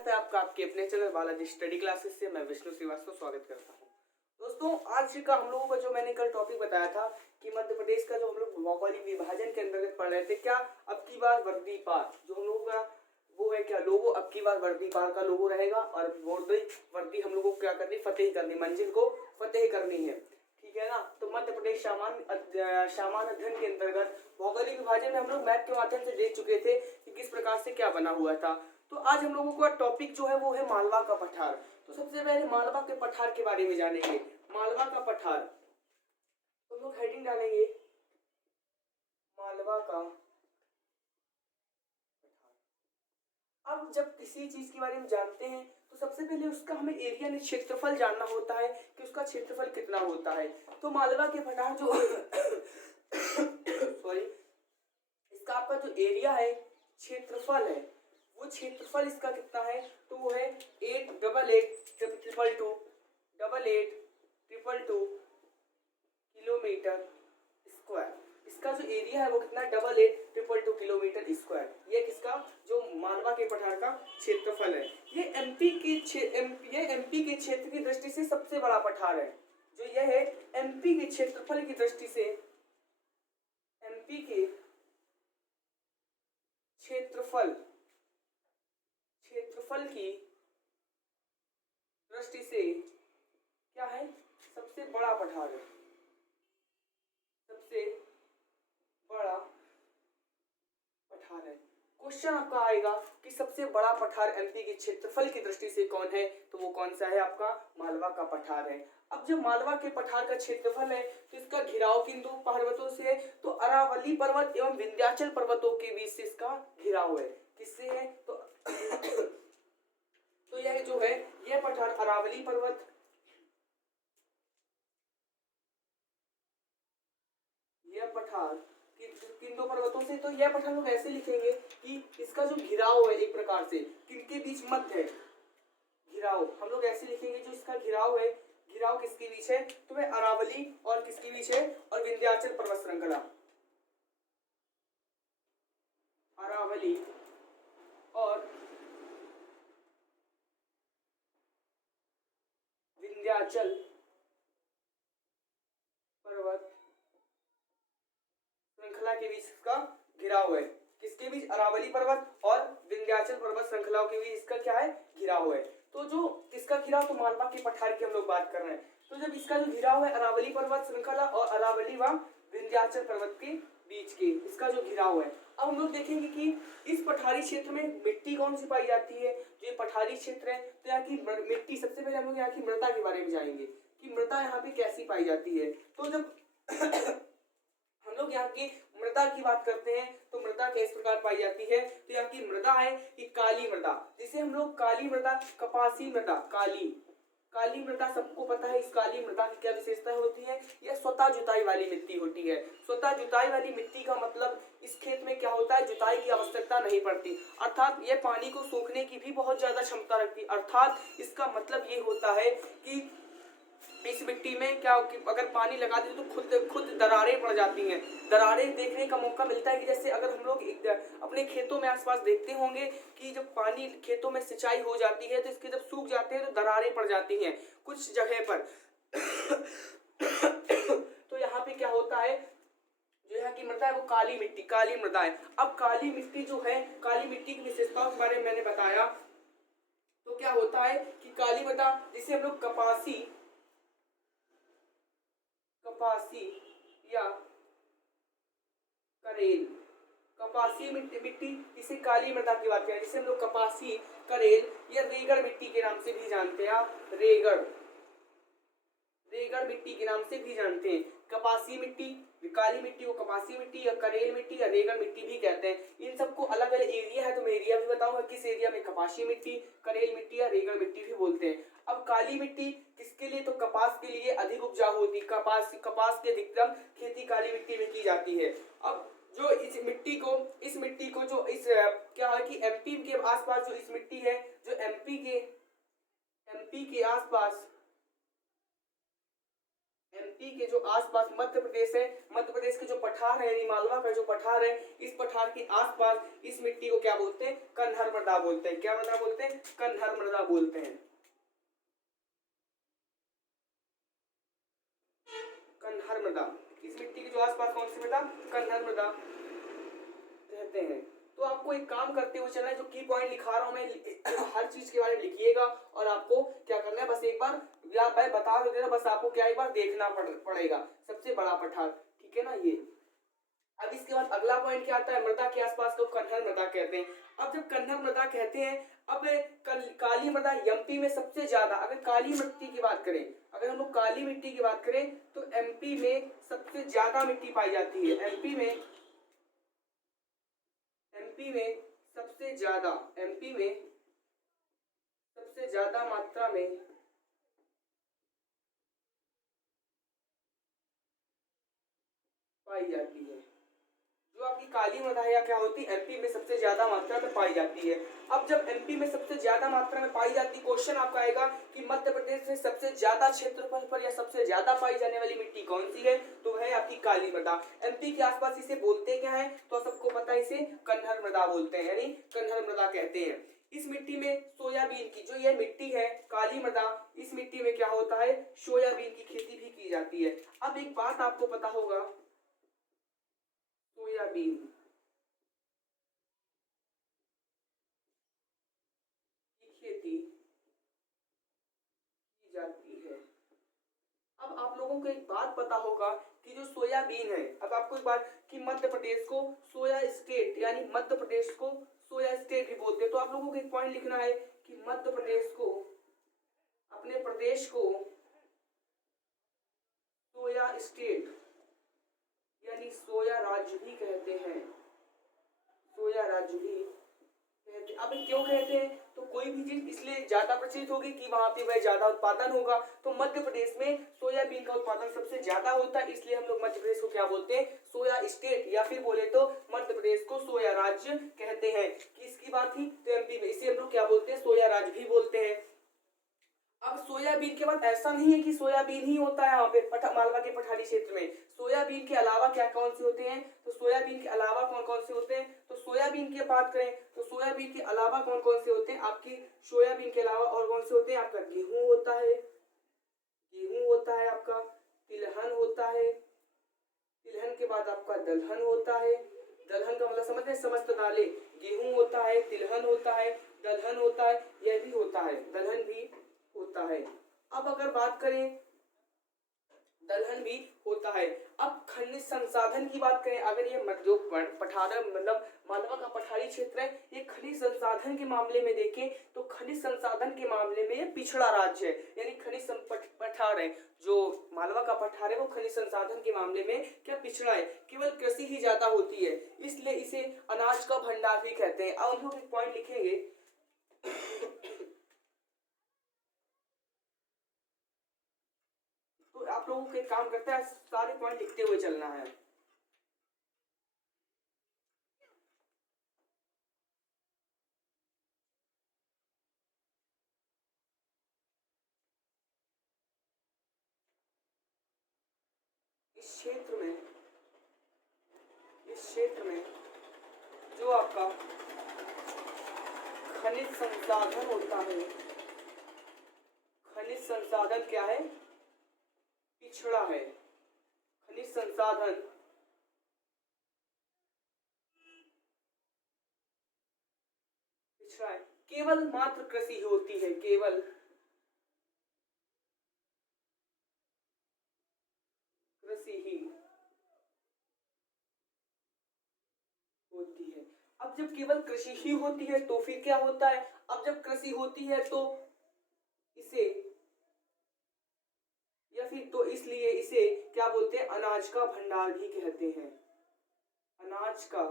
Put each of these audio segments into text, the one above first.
स्वागत है आपका आपके अपने चैनल बालाजी स्टडी क्लासेस से। मैं विष्णु श्रीवास्तव स्वागत करता हूं। दोस्तों, आज का हम लोगों का जो मैंने कल टॉपिक बताया था कि मध्य प्रदेश का जो हम लोग भौगोलिक विभाजन के अंतर्गत पढ़ रहे थे, क्या अब की बार वर्दी पार जो हम लोगों का वो है, क्या लोगो अब की बार वर्दी पार का लोगो रहेगा और वर्दी हम लोगों को क्या करनी, फतेह करनी, मंजिल को फतेह करनी है। ठीक है ना। तो मध्य प्रदेश सामान्य अध्ययन के अंतर्गत भौगोलिक विभाजन में हम लोग मैप के माध्यम से देख चुके थे कि किस प्रकार से क्या बना हुआ था। तो आज हम लोगों का टॉपिक जो है वो है मालवा का पठार। तो सबसे पहले मालवा के पठार के बारे में जानेंगे। मालवा का पठार, तो हम लोग हेडिंग डालेंगे मालवा का पठार। अब जब किसी चीज के बारे में जानते हैं तो सबसे पहले उसका हमें एरिया क्षेत्रफल जानना होता है कि उसका क्षेत्रफल कितना होता है। तो मालवा के पठार जो सॉरी, इसका आपका जो एरिया है, क्षेत्रफल है, वो क्षेत्रफल इसका कितना है, तो वो है 888 किलोमीटर स्क्वायर। इसका जो एरिया है वो कितना, 8822 किलोमीटर स्क्वायर। ये किसका, जो मालवा के पठार का क्षेत्रफल है। ये एमपी के क्षेत्र की दृष्टि से सबसे बड़ा पठार है। जो यह है एमपी के क्षेत्रफल की दृष्टि से, एमपी के क्षेत्रफल की दृष्टि से क्या है, सबसे बड़ा पठार है, सबसे बड़ा पठार है। क्वेश्चन आपका आएगा कि सबसे बड़ा पठार एमपी के क्षेत्रफल की दृष्टि से कौन है, तो वो कौन सा है, आपका मालवा का पठार है। अब जब मालवा के पठार का क्षेत्रफल है तो इसका घिराव किन दो पर्वतों से है, तो अरावली पर्वत एवं विंध्याचल पर्वतों के बीच से इसका घिराव है। किससे है, तो यह जो है, यह पठार अरावली पर्वत, यह पठार किन दो पर्वतों से, तो यह पठार लोग ऐसे लिखेंगे कि इसका जो घिराव है एक प्रकार से किनके बीच मध्य है, घिराव हम लोग ऐसे लिखेंगे, जो इसका घिराव है, घिराव किसके बीच है, तो वह अरावली और किसके बीच है, और विंध्याचल पर्वत श्रृंखला, अरावली और विंध्याचल पर्वत श्रृंखला के बीच इसका घिराव है। किसके बीच, अरावली पर्वत और विंध्याचल पर्वत श्रृंखलाओं के बीच इसका क्या है, घिराव है। तो जो किसका घिराव, तो मालवा के पठार की हम लोग बात कर रहे हैं। तो जब इसका जो घिराव है अरावली पर्वत श्रृंखला और अरावली व विंध्याचल पर्वत के बीच के, इसका जो घिराव है। अब हम लोग देखेंगे कि इस पठारी क्षेत्र में मिट्टी कौन सी पाई जाती है। जो ये पठारी क्षेत्र है तो यहाँ की मिट्टी, सबसे पहले हम लोग यहाँ की मृदा के बारे में जानेंगे कि मृदा यहाँ पे कैसी पाई जाती है। तो जब हम लोग यहाँ की मृदा की बात करते हैं तो मृदा किस प्रकार पाई जाती है, तो यहाँ की मृदा है कि काली मृदा, जिसे हम लोग काली मृदा, कपासी मृदा, काली मृदा सबको पता है। इस काली मृदा की क्या विशेषता होती है, यह स्वतः जुताई वाली मिट्टी होती है। स्वतः जुताई वाली मिट्टी का मतलब इस खेत में क्या होता है, जुताई की आवश्यकता नहीं पड़ती, अर्थात यह पानी को सोखने की भी बहुत ज्यादा क्षमता रखती है। अर्थात इसका मतलब ये होता है कि इस मिट्टी में क्या, अगर पानी लगा दे तो खुद दरारें पड़ जाती हैं। दरारें देखने का मौका मिलता है कि जैसे अगर हम लोग अपने खेतों में आसपास देखते होंगे कि जब पानी खेतों में सिंचाई हो जाती है तो इसके जब सूख जाते हैं तो दरारें पड़ जाती हैं कुछ जगह पर। तो यहाँ पे क्या होता है, जो यहाँ की मृदा है वो काली मृदा है। अब काली मिट्टी जो है, काली मिट्टी की विशेषताओं के बारे में मैंने बताया। तो क्या होता है कि काली मृदा, जिसे हम लोग कपासी या करेल, कपासी मिट्टी इसे काली मृदा की बात करें, जिसे हम लोग कपासी, करेल या रेगड़ मिट्टी के नाम से भी जानते हैं। आप रेगड़ मिट्टी के नाम से भी जानते हैं। कपासी मिट्टी, काली मिट्टी को कपासी मिट्टी या करेल मिट्टी या रेगड़ मिट्टी भी कहते हैं। इन सबको अलग अलग एरिया है तो मैं एरिया भी बताऊंगा किस एरिया में कपासी मिट्टी, करेल मिट्टी या रेगड़ मिट्टी भी बोलते हैं। अब काली मिट्टी किसके लिए, तो कपास के लिए अधिक उपजाऊ होती है। कपास की अधिकतम खेती काली मिट्टी में की जाती है। अब जो इस मिट्टी को जो इस क्या है कि एमपी के आसपास जो इस मिट्टी है, जो एमपी एमपी के जो आसपास मध्य प्रदेश है, मध्य प्रदेश के जो पठार है यानी मालवा का जो पठार है, इस पठार के आसपास इस मिट्टी को क्या बोलते हैं? कन्हर मृदा बोलते हैं। क्या मृदा बोलते हैं? कन्हर मृदा बोलते हैं। कन्हर मृदा, इस मिट्टी के जो आसपास कौन सी मृदा? कन्हर मृदा कहते हैं। तो आपको एक काम करते हुए चलना है, जो की पॉइंट लिखा रहा हूं मैं हर चीज के बारे में लिखिएगा और आपको क्या करना है, बस एक बार या मैं बता देना, बस आपको क्या एक बार देखना पड़ेगा। सबसे बड़ा पठार, ठीक है ना ये। अब इसके बाद अगला पॉइंट क्या आता है? मृदा के आसपास को कन्हर मृदा कहते हैं। अब जब कन्हर मृदा कहते हैं, अब काली मृदा एमपी में सबसे ज्यादा, अगर काली मिट्टी की बात करें, अगर हम लोग काली मिट्टी की बात करें तो एमपी में सबसे ज्यादा मिट्टी पाई जाती है। एमपी में सबसे ज्यादा मात्रा में पाई जाती है। जो आपकी काली मृदा है या क्या होती है, एमपी में सबसे ज्यादा मात्रा में पाई जाती है। अब जब एमपी में सबसे ज्यादा मात्रा में पाई जाती है, क्वेश्चन आपका आएगा कि मध्य प्रदेश में सबसे ज्यादा क्षेत्रफल पर या सबसे ज्यादा पाई जाने वाली मिट्टी कौन सी है? तो है आपकी काली मृदा। एमपी के आसपास इसे बोलते क्या है? तो सबको पता है, इसे कन्हर मृदा बोलते हैं, यानी कन्हर मृदा कहते हैं। इस मिट्टी में सोयाबीन की, जो ये मिट्टी है काली मृदा, इस मिट्टी में क्या होता है? सोयाबीन की खेती भी की जाती है। अब एक बात आपको पता होगा, सोयाबीन की खेती की जाती है। अब आप लोगों को एक बात पता होगा कि जो सोयाबीन है, अब आपको एक बात कि मध्य प्रदेश को सोया स्टेट, यानी मध्य प्रदेश को सोया स्टेट भी बोलते हैं। तो आप लोगों को एक पॉइंट लिखना है कि मध्य प्रदेश को, अपने प्रदेश को सोया स्टेट यानी सोया राज्य भी कहते हैं। सोया राज्य भी कहते हैं। अब क्यों कहते हैं? तो कोई भी चीज इसलिए ज्यादा प्रचलित होगी कि वहां पे वह ज्यादा उत्पादन होगा। तो मध्य प्रदेश में सोयाबीन का उत्पादन सबसे ज्यादा होता है, इसलिए हम लोग मध्य प्रदेश को क्या बोलते हैं? सोया स्टेट, या फिर बोले तो मध्य प्रदेश को सोया राज्य कहते हैं। किसकी बात थी? तो एमपी में, इसे हम लोग क्या बोलते हैं? सोया राज्य भी बोलते हैं। अब सोयाबीन के बाद ऐसा नहीं है कि सोयाबीन ही होता है यहाँ पे मालवा के पठारी क्षेत्र में। सोयाबीन के अलावा क्या कौन से होते हैं? तो सोयाबीन के अलावा कौन कौन से होते हैं? तो सोयाबीन की बात करें तो सोयाबीन के अलावा कौन कौन से होते हैं? आपकी सोयाबीन के अलावा और कौन से होते हैं? आपका गेहूं होता है, आपका तिलहन होता है, तिलहन के बाद आपका दलहन होता है। दलहन का मतलब समझते हैं? समस्त दालें। गेहूं होता है, तिलहन होता है, दलहन होता है, यह भी होता है, दलहन भी होता है। अब अगर बात करें, दलहन भी होता है। अब खनिज संसाधन की बात करें, अगर ये जो पठार मतलब मालवा का पठारी क्षेत्र है, ये खनिज संसाधन के मामले में देखें तो खनिज संसाधन के मामले में ये पिछड़ा राज्य है, यानी खनिज पठार है। जो मालवा का पठार है वो खनिज संसाधन के मामले में क्या पिछड़ा है, केवल कृषि ही ज्यादा होती है, इसलिए इसे अनाज का भंडार भी कहते हैं। अब हम लोग एक पॉइंट लिखेंगे तो आप लोगों को एक काम करता है, सारे पॉइंट लिखते हुए चलना है। इस क्षेत्र में जो आपका खनिज संसाधन होता है, खनिज संसाधन क्या है? पिछड़ा है। खनिज संसाधन पिछड़ा है, केवल मात्र कृषि होती है, केवल कृषि ही होती है। अब जब केवल कृषि ही होती है तो फिर क्या होता है? अब जब कृषि होती है तो इसे, या फिर तो इसलिए इसे क्या बोलते हैं? अनाज का भंडार भी कहते हैं। अनाज का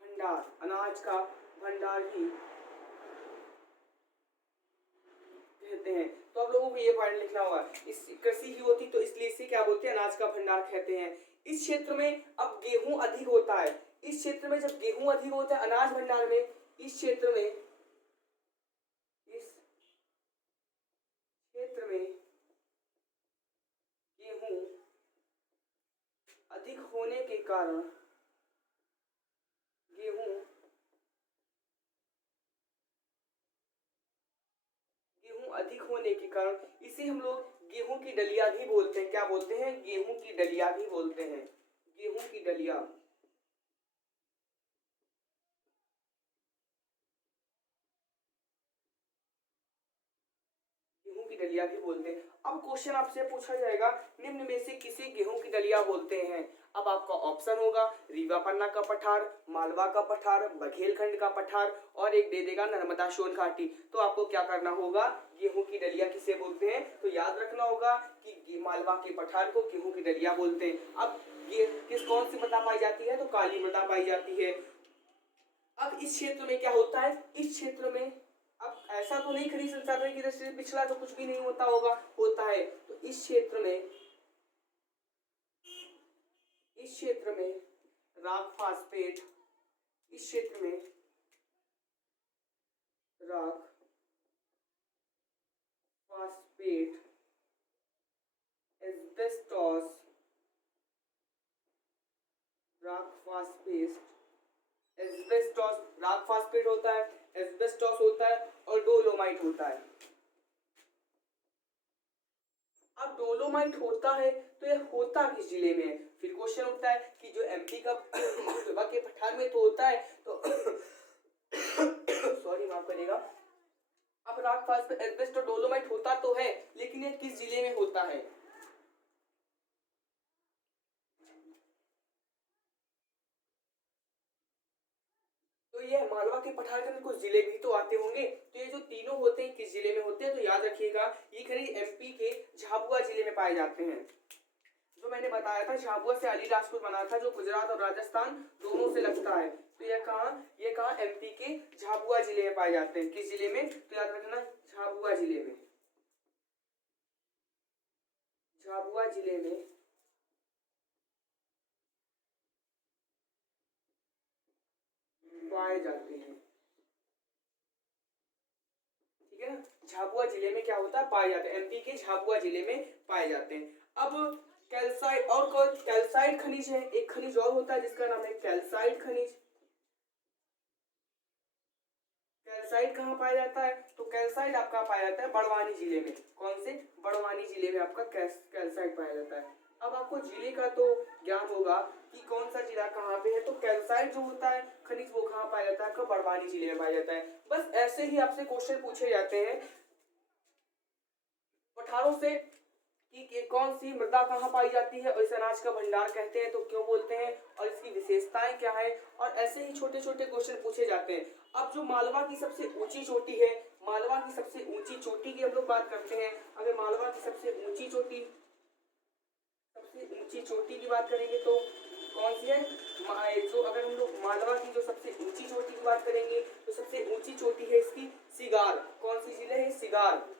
भंडार, अनाज का भंडार भी कहते हैं। तो आप लोगों को ये पॉइंट लिखना होगा, इस कृषि ही होती तो इसलिए इसे क्या बोलते हैं? अनाज का भंडार कहते हैं। इस क्षेत्र में अब गेहूं अधिक होता है, इस क्षेत्र में जब गेहूं अधिक होता है अनाज भंडार में, इस क्षेत्र में होने के कारण गेहूं अधिक होने के कारण इसे हम लोग गेहूं की डलिया भी बोलते हैं। क्या बोलते हैं? गेहूं की डलिया भी बोलते हैं। गेहूं की डलिया। गेहूं की डलिया भी बोलते हैं। अब क्वेश्चन आपसे पूछा जाएगा निम्न में से किसे गेहूं की डलिया बोलते हैं। अब आपका ऑप्शन होगा रीवा पन्ना का पठार, मालवा का पठार, बघेलखंड का पठार और एक दे देगा नर्मदा सोन घाटी। तो आपको क्या करना होगा, गेहूं की डलिया किसे बोलते हैं तो याद रखना होगा कि मालवा के पठार को गेहूं की डलिया बोलते हैं। अब ये कौन सी मृदा पाई जाती है तो काली मृदा पाई जाती है। अब इस क्षेत्र में क्या होता है, इस क्षेत्र में अब ऐसा तो नहीं खनिज संसाधन की दृष्टि से पिछड़ा तो कुछ भी नहीं होता होगा, होता है। तो इस क्षेत्र में रॉक फास्फेट, इस क्षेत्र में rock phosphate, asbestos, rock phosphate, asbestos, rock phosphate होता है, एस्बेस्टॉस होता है और डोलोमाइट होता है। अब डोलोमाइट होता है तो यह होता किस जिले में है। फिर क्वेश्चन उठता है कि जो एमपी का मालवा के पठार में तो होता है तो सॉरी माफ करिएगा। अब रॉक फास्फेट, एस्बेस्टॉस, डोलोमाइट होता तो है लेकिन ये किस जिले में होता है। तो ये मालवा के पठार के अंदर कुछ जिले भी तो आते होंगे। तो ये जो तीनों होते हैं किस जिले में होते हैं तो याद रखिएगा ये खनिज एमपी के झाबुआ जिले में पाए जाते हैं। जो मैंने बताया था झाबुआ से अलीराजपुर बना था जो गुजरात और राजस्थान दोनों से लगता है। तो ये कहाँ एमपी के झाबुआ जिले में पाए जाते हैं। किस जिले में तो याद रखना झाबुआ जिले में, झाबुआ जिले में पाए जाते हैं। ठीक है ना, झाबुआ जिले में क्या होता है पाए जाते हैं, एमपी के झाबुआ जिले में पाए जाते हैं। अब कैल्साइट और कैल्साइट खनिज है, एक खनिज और होता है जिसका नाम है कैल्साइट खनिज। कैल्साइट कहाँ पाया जाता है तो कैल्साइट आपका पाया जाता है बड़वानी जिले में। कौन से? बड़वानी जिले में आपका कैल्साइट पाया जाता है। अब आपको जिले का तो ज्ञान होगा कि कौन सा जिला कहाँ पे है। तो कैल्साइट जो होता है खनिज वो कहाँ पाया जाता है आपका बड़वानी जिले में पाया जाता है। बस ऐसे ही आपसे क्वेश्चन पूछे जाते हैं पठारों से कि कौन सी मृदा कहाँ पाई जाती है और इस अनाज का भंडार कहते हैं तो क्यों बोलते हैं और इसकी विशेषताएं क्या है। और ऐसे ही छोटे छोटे क्वेश्चन पूछे जाते हैं। अब जो मालवा की सबसे ऊंची चोटी है, मालवा की सबसे ऊंची चोटी की हम लोग बात करते हैं। अगर मालवा की सबसे ऊंची चोटी की बात करेंगे तो कौन सी है, जो अगर हम लोग मालवा की जो सबसे ऊंची चोटी की बात करेंगे तो सबसे ऊंची चोटी है इसकी सिगार। कौन सी जिले है? सिगार।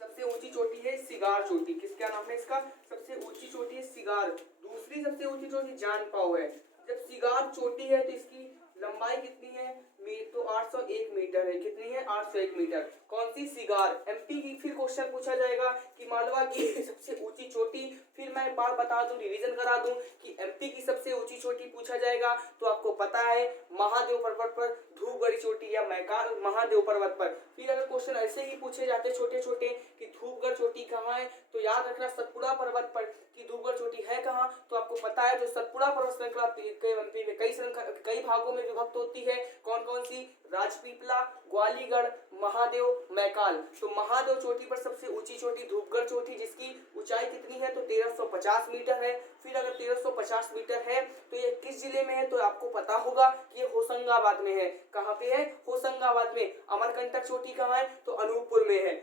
सबसे ऊंची चोटी है सिगार चोटी। किसका नाम है इसका? सबसे ऊंची चोटी है सिगार। दूसरी सबसे ऊंची चोटी जानपाव है। जब सिगार चोटी है तो इसकी लंबाई कितनी है तो 801 मीटर है। कितनी है? 801 मीटर। कौन सी? सिगार। एमपी की फिर क्वेश्चन पूछा जाएगा कि मालवा की सबसे ऊंची चोटी। फिर मैं एक बार बता दूं, रिवीजन करा दूं कि एमपी की सबसे ऊंची चोटी पूछा जाएगा तो आपको पता है महादेव पर्वत पर धूपगढ़ चोटी या मैकान महादेव पर्वत पर। फिर अगर क्वेश्चन ऐसे ही पूछे जाते छोटे छोटे कि धूपगढ़ चोटी कहाँ है तो याद रखना सतपुड़ा पर्वत पर। कि धूपगढ़ चोटी है कहाँ तो आपको पता है जो सतपुड़ा पर्वत श्रृंखला एमपी में कई भागों में विभक्त होती है। कौन कौन सी? राजपीपला, ग्वालीगढ़, महादेव, मैकाल। तो महादेव चोटी पर सबसे ऊंची चोटी धूपगढ़ चोटी जिसकी ऊंचाई कितनी है तो 1350 मीटर है। फिर अगर 1350 मीटर है तो ये किस जिले में है तो आपको पता होगा कि ये होशंगाबाद में है। कहाँ पे है? होशंगाबाद में। अमरकंटक चोटी कहाँ है तो अनूपपुर में है।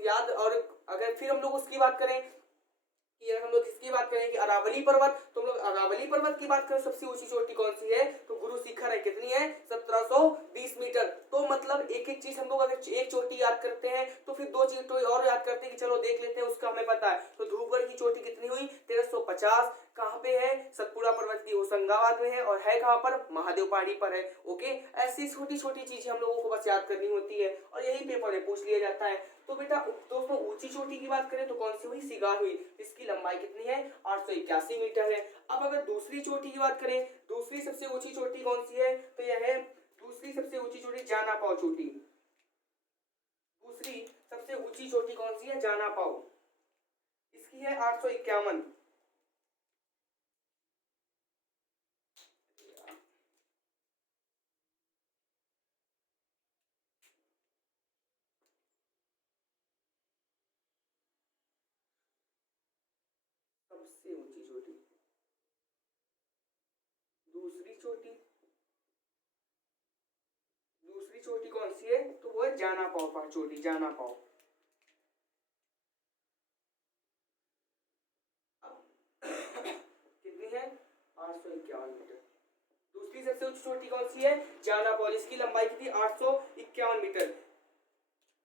याद। और अगर फिर हम लोग उसकी बात करें कि हम लोग इसकी बात करें कि अरावली पर्वत, तो हम लोग अरावली पर्वत की बात करें सबसे ऊंची चोटी कौन सी है तो गुरु शिखर है। कितनी है? 1720 मीटर। तो मतलब एक एक चीज हम लोग अगर एक चोटी याद करते हैं तो फिर दो चोटी और याद करते हैं कि चलो देख लेते हैं उसका हमें पता है। तो धूपगढ़ की चोटी कितनी हुई? 1350। कहाँ पे है, सतपुड़ा पर्वत की होशंगाबाद में है, और है कहाँ पर, महादेव पहाड़ी पर है। ओके, ऐसी छोटी छोटी चीजें हम लोगों को बस याद करनी होती है और यही पेपर में पूछ लिया जाता है। तो बेटा दोस्तों ऊंची चोटी की बात करें तो कौन सी हुई, सिगार हुई। इसकी लंबाई कितनी है, 881 मीटर है। अब अगर दूसरी चोटी की बात करें, दूसरी सबसे ऊंची चोटी कौन सी है, तो यह है दूसरी सबसे ऊंची चोटी जाना पाओ चोटी। दूसरी सबसे ऊंची चोटी कौन सी है, जाना पाओ, इसकी है 851। सबसे ऊंची चोटी, दूसरी चोटी, दूसरी चोटी कौन सी है, तो वो है जाना पाओ चोटी, जाना पाओ। कितनी है, 851 मीटर। दूसरी सबसे ऊंची चोटी कौन सी है, जाना पाओ, इसकी लंबाई कितनी, 851 मीटर।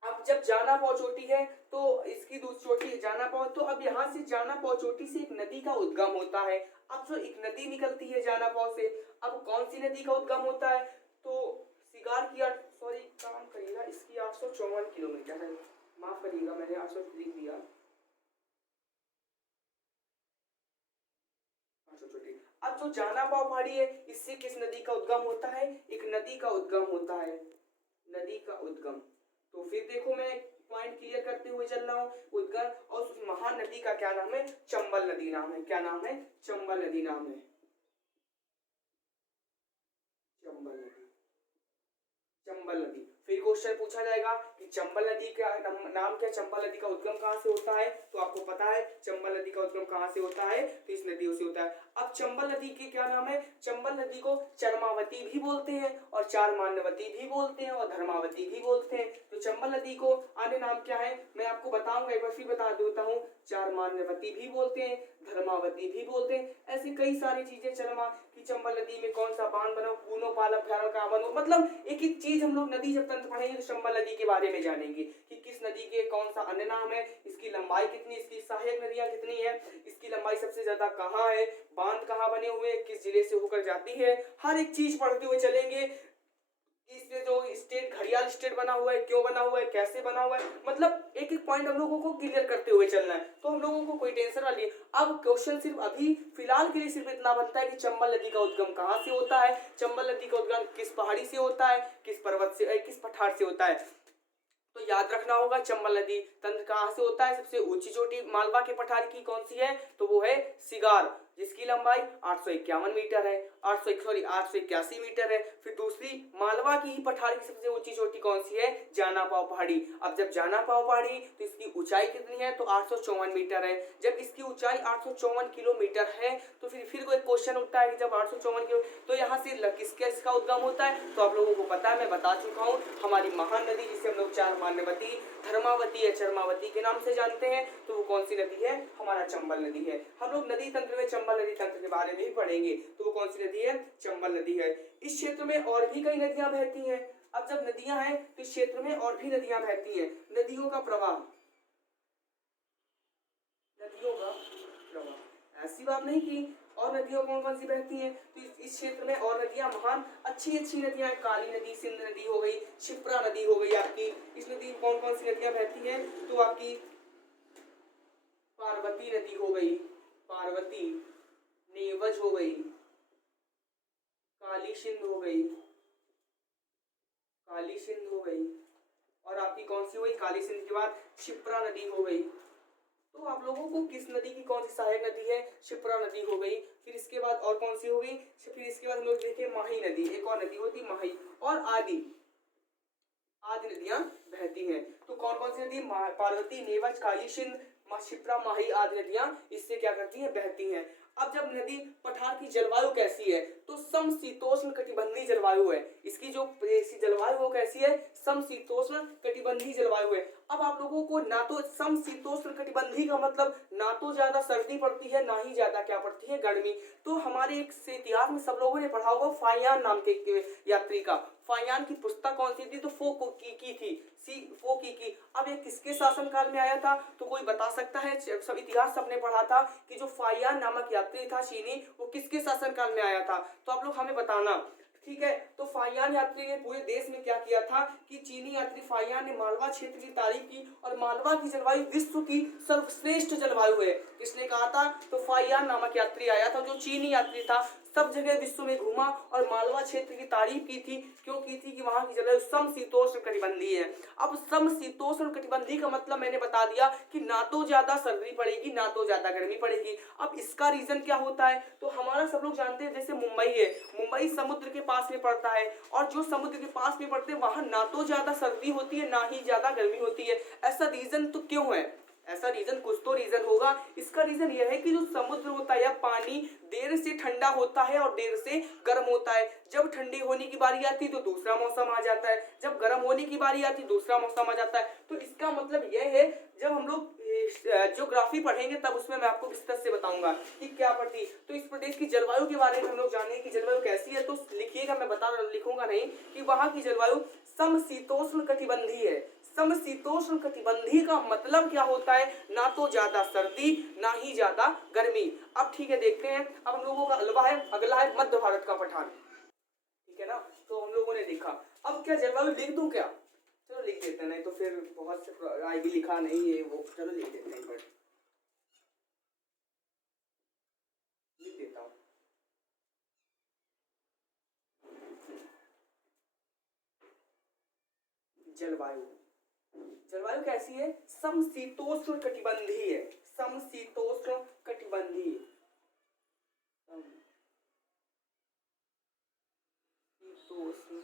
अब जब जाना पाओ चोटी है तो इसकी दूसरी चोटी जाना पाओ, तो अब यहाँ से जाना पाओ चोटी से एक नदी का उद्गम होता है। अब जो एक नदी निकलती है जाना पाओ से, अब कौन सी नदी का उद्गम होता है, तो सिगार की सॉरी काम करिएगा, इसकी 854 किलोमीटर है, माफ करिएगा मैंने 800 लिख दिया। अब जो जाना पाओ पहाड़ी है इससे किस नदी का उद्गम होता है, एक नदी का उद्गम होता है, नदी का उद्गम। तो फिर देखो मैं पॉइंट क्लियर करते हुए चल रहा हूँ, उद्गम, और उस महान नदी का क्या नाम है, चंबल नदी नाम है। क्या नाम है, चंबल नदी नाम है, चंबल नदी, चंबल नदी। फिर क्वेश्चन पूछा जाएगा कि चंबल नदी का नाम क्या, चंबल नदी का उद्गम कहाँ से होता है, तो आपको पता है चंबल नदी का उद्गम कहाँ से होता है, तो इस नदियों से होता है। अब चंबल नदी के क्या नाम है, चंबल नदी को चरमावती भी बोलते हैं और चार मान्यवती भी बोलते हैं और धर्मावती भी बोलते हैं। तो चंबल नदी को अन्य नाम क्या है, मैं आपको बताऊंगा, एक बार फिर बता देता हूँ, चार मान्यवती भी बोलते हैं, धर्मावती भी बोलते हैं, ऐसी कई सारी चीजें। चरमा की चंबल नदी में कौन सा बांध बना, पूनो पाल अभ्यारण्य कहाँ बनो, मतलब एक एक चीज हम लोग नदी जब तंत्र पढ़ेंगे तो चंबल नदी के बारे में जानेंगे कि किस नदी के कौन सा अन्य नाम है, इसकी लंबाई कितनी, इसकी सहायक नदियां कितनी है, इसकी लंबाई सबसे ज्यादा कहाँ है, बांध कहाँ बने हुए, किस जिले से होकर जाती है, हर एक चीज पढ़ते हुए चलेंगे। इसमें जो स्टेट घड़ियाल स्टेट बना हुआ है, क्यों बना हुआ है, कैसे बना हुआ है, मतलब एक एक पॉइंट हम लोगों को क्लियर करते हुए चलना है, तो हम लोगों को कोई टेंशन वाली है। अब क्वेश्चन सिर्फ अभी फिलहाल के लिए सिर्फ इतना बनता है कि चंबल नदी का उद्गम कहाँ से होता है, चंबल नदी का उद्गम किस पहाड़ी से होता है, किस पर्वत से, किस पठार से होता है। तो याद रखना होगा चंबल नदी तंत्र कहाँ से होता है, सबसे ऊंची चोटी मालवा के पठार की कौन सी है, तो वो है सिगार, जिसकी लंबाई 851 मीटर है, 881 मीटर है। फिर दूसरी मालवा की ही पठार की सबसे ऊंची चोटी कौन सी है, जाना पाओ पहाड़ी। अब जब जाना पाओ पहाड़ी तो इसकी ऊंचाई कितनी है, तो 854 मीटर है। जब इसकी ऊंचाई 854 किलोमीटर है तो फिर कोई क्वेश्चन उठता है कि जब 854 किलो, तो यहाँ से किसका उद्गम होता है, तो आप लोगों को पता है, मैं बता चुका हूँ, हमारी महान नदी जिसे हम लोग चार मान्यवती, धर्मावती या चरमावती के नाम से जानते हैं, तो वो कौन सी नदी है, हमारा चंबल नदी है। हम लोग नदी तंत्र में चंबल नदी तंत्र के बारे में ही पढ़ेंगे, तो वो कौन सी नदी है, चंबल नदी है। इस क्षेत्र में और भी कई नदियां बहती हैं। अब जब नदियां हैं तो इस क्षेत्र में और भी नदियां बहती हैं। नदियों का प्रवाह, नदियों का प्रवाह, ऐसी बात नहीं कि और नदियों कौन कौन सी बहती हैं, तो इस क्षेत्र में और नदियां महान अच्छी अच्छी नदियां, काली नदी, सिंध नदी हो गई, शिप्रा नदी हो गई आपकी। इस नदी में कौन कौन सी नदियां बहती हैं, तो आपकी पार्वती नदी हो गई, पार्वती, नेवज हो गई, काली सिंध हो गई, काली सिंध हो गई, और आपकी कौन सी हुई, काली सिंध के बाद शिप्रा नदी हो गई। तो आप लोगों को किस नदी की कौन सी सहायक नदी है, शिप्रा नदी हो गई। फिर इसके बाद और कौन सी होगी, फिर इसके बाद हम लोग देखें माही नदी, एक और नदी होती माही, और आदि आदि नदियां बहती हैं। तो कौन कौन सी नदी, पार्वती, नेवज, काली सिंध, शिप्रा, माही आदि नदियां इससे क्या करती हैं, बहती हैं। अब जब नदी पठार की जलवायु कैसी है, तो समशीतोष्ण कटिबंधीय जलवायु है। इसकी जो जलवायु वो कैसी है, समशीतोष्ण कटिबंधीय जलवायु है। अब आप लोगों को ना तो समशीतोष्ण कटिबंधीय का मतलब ना तो ज्यादा सर्दी पड़ती है, ना ही ज्यादा क्या पड़ती है, गर्मी। तो हमारे एक से इतिहास में सब लोगों ने पढ़ा होगा फाहियान नाम के यात्री का, फाहियान की पुस्तक कौन सी थी, तो फो की थी, की। अब ये किसके शासनकाल में आया था? तो कोई बता सकता है? सब इतिहास सबने पढ़ा था कि जो फाहियान नामक यात्री था चीनी, वो किसके शासनकाल में आया था? तो आप लोग हमें बताना, ठीक है। तो फाहियान यात्री ने पूरे देश में क्या किया था कि चीनी यात्री फाहियान ने मालवा क्षेत्र की तारीफ की और मालवा की जलवायु विश्व की सर्वश्रेष्ठ जलवायु है। किसने कहा था? तो फाहियान नामक यात्री आया था जो चीनी यात्री था, सब जगह विश्व में घूमा और मालवा क्षेत्र की तारीफ की थी। क्यों की थी? कि वहां की जलवायु समशीतोष्ण कटिबंधीय है। अब समशीतोष्ण कटिबंधीय का मतलब मैंने बता दिया कि ना तो ज्यादा सर्दी पड़ेगी ना तो ज्यादा गर्मी पड़ेगी। अब इसका रीजन क्या होता है? तो हमारा सब लोग जानते हैं जैसे मुंबई है, मुंबई समुद्र के पास में पड़ता है और जो समुद्र के पास में पड़ते हैं वहां ना तो ज्यादा सर्दी होती है ना ही ज्यादा गर्मी होती है। ऐसा रीजन तो क्यों है? ऐसा रीजन कुछ तो रीजन होगा। इसका रीजन यह है कि जो समुद्र होता है या पानी देर से ठंडा होता है और देर से गर्म होता है। जब ठंडी होने की बारी आती है तो दूसरा मौसम आ जाता है, जब गर्म होने की बारी आती है दूसरा मौसम आ जाता है। तो इसका मतलब यह है, जब हम लोग ज्योग्राफी पढ़ेंगे तब उसमें मैं आपको विस्तार से बताऊंगा कि क्या पड़ती। तो इस प्रदेश की जलवायु के बारे में हम लोग जानेंगे कि जलवायु कैसी है। तो लिखिएगा, मैं लिखूंगा नहीं, कि वहां की जलवायु समशीतोष्ण कटिबंधीय है। समशीतोष्ण कटिबंधीय का मतलब क्या होता है? ना तो ज्यादा सर्दी ना ही ज्यादा गर्मी। अब ठीक है, देखते हैं। अब हम लोगों का अगला है मध्य भारत का पठार, ठीक है ना। तो हम लोगों ने देखा, अब क्या जलवायु लिख दूं क्या? चलो लिख देते हैं, नहीं तो फिर बहुत से आई भी लिखा नहीं है वो, चलो लिख देते हैं, बट लिख देता हूँ। जलवायु, जलवायु कैसी है? समशीतोष्ण कटिबंधीय है। समशीतोष्ण कटिबंधीय, समशीतोष्ण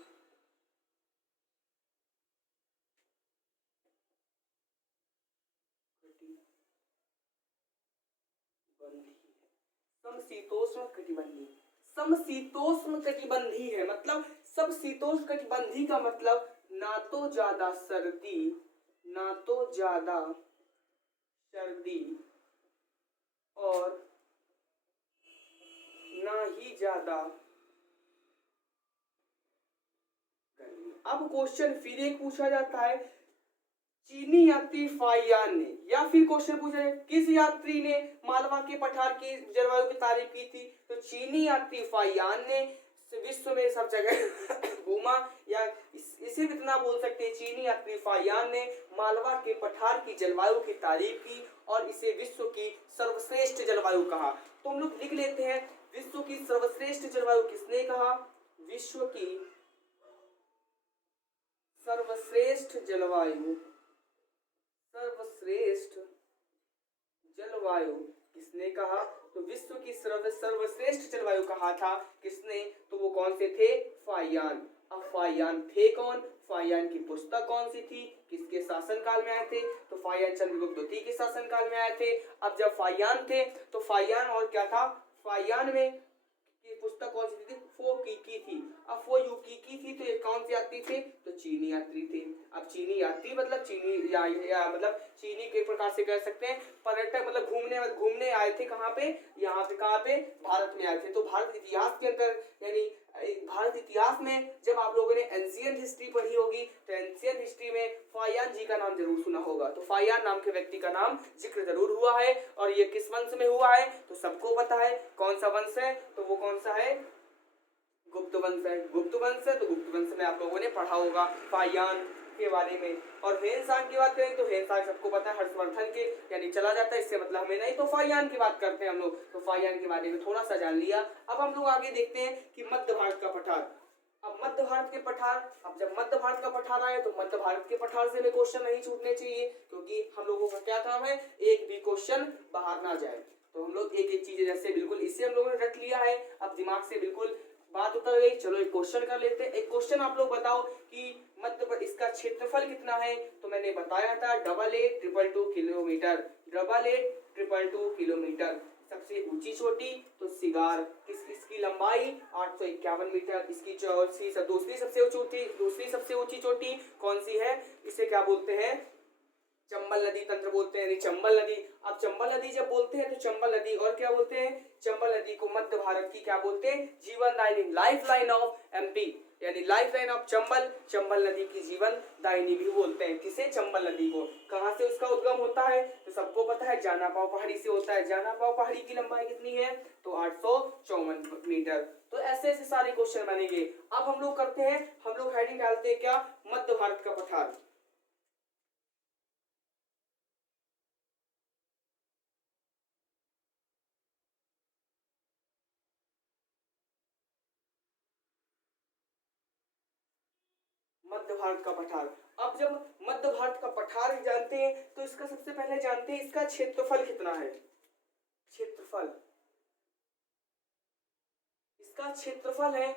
समशीतोष्ण कटिबंधीय, समशीतोष्ण कटिबंधीय है मतलब समशीतोष्ण कटिबंधीय का मतलब ना तो ज्यादा सर्दी ना तो ज्यादा सर्दी और ना ही ज्यादा गर्मी। अब क्वेश्चन फिर एक पूछा जाता है, चीनी यात्री फाहियान ने, या फिर क्वेश्चन पूछा जाए किस यात्री ने मालवा के पठार की जलवायु की तारीफ की थी? तो चीनी यात्री फाहियान ने विश्व में सब जगह घूमा, या इसे इतना बोल सकते हैं, चीनी यात्री फाहियान ने मालवा के पठार की जलवायु की तारीफ की और इसे विश्व की सर्वश्रेष्ठ जलवायु कहा। तो हम लोग लिख लेते हैं, विश्व की सर्वश्रेष्ठ जलवायु किसने कहा? विश्व की सर्वश्रेष्ठ जलवायु, सर्वश्रेष्ठ जलवायु किसने कहा? तो विश्व की सर्वश्रेष्ठ जलवायु कहा था किसने? तो वो कौन से थे? फाहियान। अब फाहियान थे कौन? फाहियान की पुस्तक कौन सी थी? किसके शासनकाल में आए थे? तो फाहियान चंद्रगुप्त द्वितीय के शासनकाल में आए थे। अब जब फाहियान थे तो फाहियान और क्या था? फाहियान में की पुस्तक कौन सी थी? फो की थी। अब फो की थी तो ये कौन से यात्री थे? तो चीनी यात्री थे। अब चीनी यात्री मतलब चीनी या मतलब चीनी के प्रकार से कह सकते हैं पर्यटक, मतलब घूमने आए थे। कहाँ पे? यहाँ पे, कहाँ पे? भारत में आए थे। तो भारत इतिहास के अंदर, यानी भारत इतिहास में जब आप लोगों ने एंशिएंट हिस्ट्री पढ़ी होगी तो एंशिएंट हिस्ट्री में फाहियान जी का नाम जरूर सुना होगा। तो फाहियान नाम के व्यक्ति का नाम जिक्र जरूर हुआ है। और ये किस वंश में हुआ है? तो सबको पता है कौन सा वंश है। तो वो कौन सा है? गुप्त वंश है। गुप्त वंश है तो गुप्त वंश में आप लोगों ने पढ़ा होगा फाहियान के बारे में। और हेनसांग की बात करें तो हेनसांग सबको पता है, हर्षवर्धन के, यानी चला जाता है, इससे मतलब हमें नहीं। तो फाहियान की बात करते हैं हम लोग, तो फाहियान के बारे में थोड़ा सा जान लिया। अब हम लोग आगे देखते हैं कि मध्य भारत का पठार। अब मध्य भारत के पठार, अब जब मध्य भारत का पठार आए तो मध्य भारत के पठार से हमें क्वेश्चन नहीं छूटने चाहिए, क्योंकि हम लोगों का क्या काम है? एक भी क्वेश्चन बाहर ना जाए। तो हम लोग एक एक चीज जैसे बिल्कुल इसे हम लोगों ने रख लिया है, अब दिमाग से बिल्कुल बात उतर गई। चलो एक क्वेश्चन कर लेते हैं। एक क्वेश्चन आप लोग बताओ कि मध्य इसका क्षेत्रफल कितना है? तो मैंने बताया था 8822 किलोमीटर, 8822 किलोमीटर। सबसे ऊंची चोटी तो सिगार, इसकी लंबाई 851 मीटर। इसकी दूसरी सबसे ऊंची चोटी कौन सी है? इसे क्या बोलते हैं? चंबल नदी तंत्र बोलते हैं, चंबल नदी। अब चंबल नदी जब बोलते हैं तो चंबल नदी और क्या बोलते हैं? चंबल नदी को मध्य भारत की क्या बोलते हैं? जीवनदायिनी, लाइफ लाइन ऑफ एमपी। यानी life line of Chambal, Chambal नदी की जीवन दायिनी भी बोलते हैं। किसे? चंबल नदी को। कहाँ से उसका उद्गम होता है? तो सबको पता है जानापाव पहाड़ी से होता है। जानापाव पहाड़ी की लंबाई कितनी है? तो 854 मीटर। तो ऐसे ऐसे सारे क्वेश्चन बनेंगे। अब हम लोग करते हैं, हम लोग हेडिंग डालते हैं क्या? मध्य भारत का पठार। मध्य भारत का पठार। अब जब मध्य भारत का पठार जानते हैं तो इसका सबसे पहले जानते हैं इसका क्षेत्रफल कितना है। क्षेत्रफल, इसका क्षेत्रफल है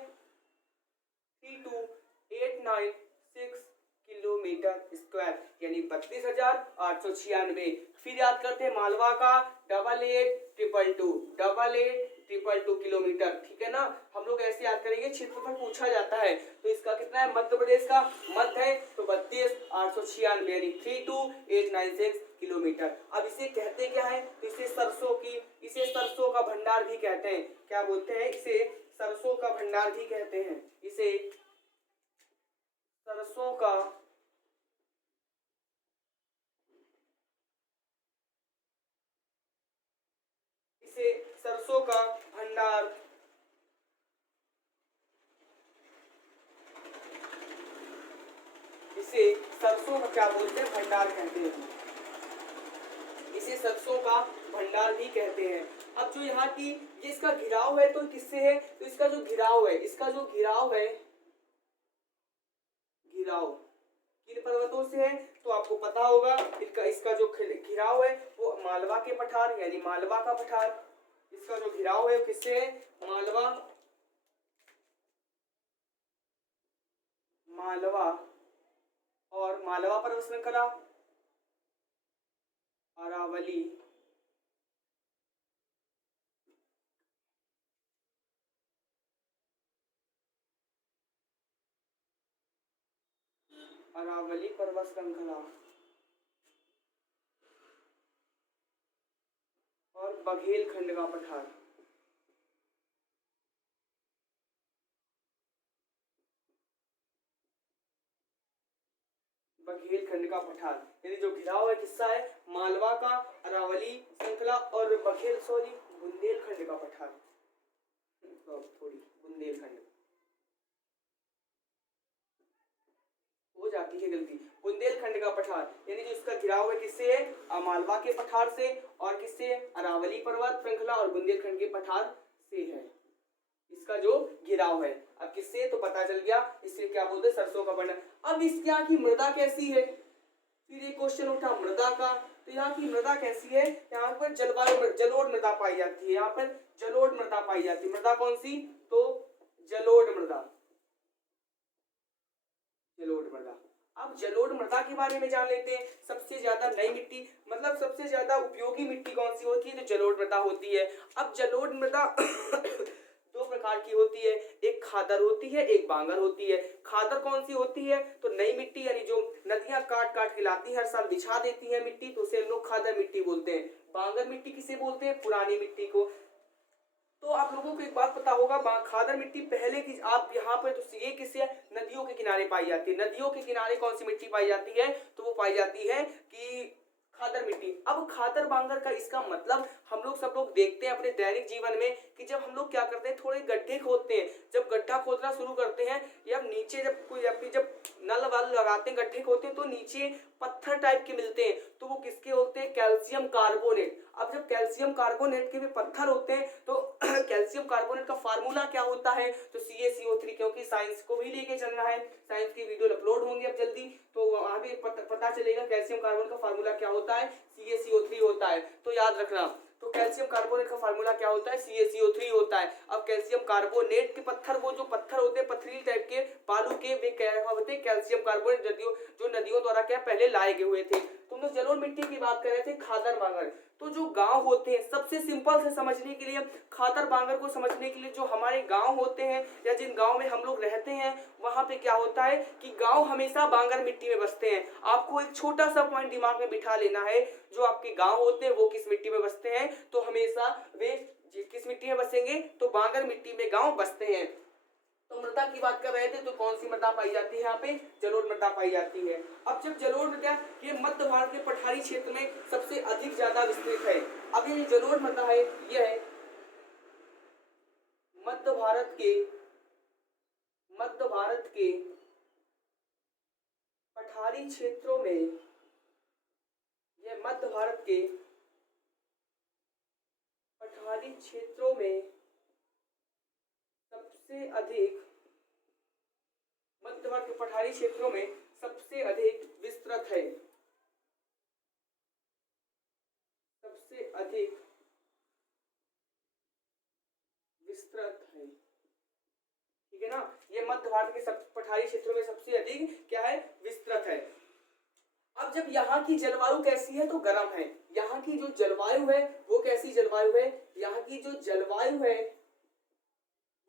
32896 किलोमीटर स्क्वायर, यानी 32,896। फिर याद करते हैं मालवा का 882222 किलोमीटर। ठीक है ना, हम लोग ऐसे याद करेंगे, क्षेत्रफल पूछा जाता है। तो इसका कितना है? मध्य प्रदेश का मध्य है तो 32,896 यानी 32896 किलोमीटर। अब इसे कहते क्या है? इसे सरसों की, इसे सरसों का भंडार भी कहते हैं। क्या बोलते हैं? इसे सरसों का भंडार भी कहते हैं। इसे सरसों का इसे सरसों का भंडार, इसे सरसों का क्या बोलते हैं? भंडार कहते हैं। इसे सरसों का भंडार भी कहते हैं। अब जो यहाँ की ये इसका घिराव है तो किससे है? तो इसका जो घिराव है, इसका जो घिराव है, घिराव किन पर्वतों से है? तो आपको पता होगा इसका जो घिराव है वो मालवा के पठार, यानी मालवा का पठार। इसका जो घिराव है किससे है? मालवा, मालवा और मालवा पर्वत श्रृंखला, अरावली, अरावली पर्वत श्रृंखला और बघेलखंड का पठार। बघेलखंड का पठार, यानी जो घिराव है किस्सा है मालवा का, अरावली श्रृंखला और बुंदेलखंड का पठार। थोड़ी बुंदेलखंड हो जाती है गलती। बुंदेलखंड का पठार, यानी जो इसका घिराव है किससे है? मालवा के पठार से, और किससे? अरावली पर्वत श्रृंखला और बुंदेलखंड के पठार से है इसका जो घिराव है। अब किससे? तो पता चल गया, इससे क्या बोलते हैं? सरसों का भंडार। अब इस यहाँ की मृदा कैसी है? फिर एक क्वेश्चन उठा मृदा का। तो यहाँ की मृदा कैसी है? यहाँ पर जलवायु जलोढ़ मृदा पाई जाती है। यहाँ पर जलोढ़ मृदा पाई जाती है। मृदा कौन सी? तो जलोढ़ मृदा, जलोढ़ मृदा। अब जलोढ़ मृदा के बारे में जान लेते हैं। सबसे ज्यादा नई मिट्टी, मतलब सबसे ज्यादा उपयोगी मिट्टी कौन सी होती है? तो जलोढ़ मृदा होती है। अब जलोढ़ मृदा दो प्रकार की होती है, एक खादर होती है, एक बांगर होती है। खादर कौन सी होती है? तो नई मिट्टी, यानी जो नदियां काट काट के लाती है, हर साल बिछा देती है मिट्टी, तो उसे लोग खादर मिट्टी बोलते हैं। बांगर मिट्टी किसे बोलते हैं? पुरानी मिट्टी को। तो आप लोगों को एक बात पता होगा, खादर मिट्टी पहले की, आप यहाँ पे तो ये किससे? नदियों के किनारे पाई जाती है। नदियों के किनारे कौन सी मिट्टी पाई जाती है? तो वो पाई जाती है कि खादर मिट्टी। अब खादर बांगर का इसका मतलब हम लोग सब लोग देखते हैं अपने दैनिक जीवन में कि जब हम लोग क्या करते हैं, थोड़े गड्ढे खोदते हैं। जब गड्ढा खोदना शुरू करते हैं या नीचे जब नल वल लगाते हैं, गड्ढे खोदते हैं, तो नीचे पत्थर टाइप के मिलते हैं, तो वो किसके होते हैं? Calcium carbonate. अब जब कैल्शियम कार्बोनेट के भी पत्थर होते हैं तो कैल्शियम कार्बोनेट का फार्मूला क्या होता है? तो CaCO3। क्योंकि साइंस को भी लेके चलना है, साइंस की वीडियो अपलोड होंगे अब जल्दी, तो वहां भी पता चलेगा कैल्शियम कार्बोनेट का फार्मूला क्या होता है? CaCO3 होता है। तो याद रखना, तो कैल्शियम कार्बोनेट का फार्मूला क्या होता है? CaCO3 होता है। अब कैल्शियम कार्बोनेट के पत्थर, वो जो पत्थर होते हैं पथरीली टाइप के बालू के, वे क्या होते हैं? कैल्शियम कार्बोनेट, जो नदियों द्वारा क्या पहले लाए गए हुए थे। तुम लोग जलोढ़ मिट्टी की बात कर रहे थे, खादर बांगर। तो जो गांव होते हैं, सबसे सिंपल से समझने के लिए, खादर बांगर को समझने के लिए, जो हमारे गांव होते हैं या जिन गांव में हम लोग रहते हैं, वहां पे क्या होता है कि गांव हमेशा बांगर मिट्टी में बसते हैं। आपको एक छोटा सा पॉइंट दिमाग में बिठा लेना है, जो आपके गांव होते हैं वो किस मिट्टी में बसते हैं? तो हमेशा वे किस मिट्टी में बसेंगे? तो बांगर मिट्टी में गांव बसते हैं। तो मृदा की बात कर रहे थे, तो कौन सी मृदा पाई जाती है यहाँ पे? जलोढ़ मृदा पाई जाती है। अब जब जलोढ़ मृदा ये मध्य भारत के पठारी क्षेत्र में सबसे अधिक ज्यादा विस्तृत है। अब ये जलोढ़ मृदा है, यह है मध्य भारत के पठारी क्षेत्रों में, यह मध्य भारत के पठारी क्षेत्रों में सबसे अधिक, मध्य भारत के पठारी क्षेत्रों में सबसे अधिक विस्तृत है, सबसे अधिक विस्तृत है। ठीक है ना, ये मध्य भारत के सब पठारी क्षेत्रों में सबसे अधिक क्या है? विस्तृत है। अब जब यहाँ की जलवायु कैसी है? तो गर्म है। यहाँ की जो जलवायु है वो कैसी जलवायु है? यहाँ की जो जलवायु है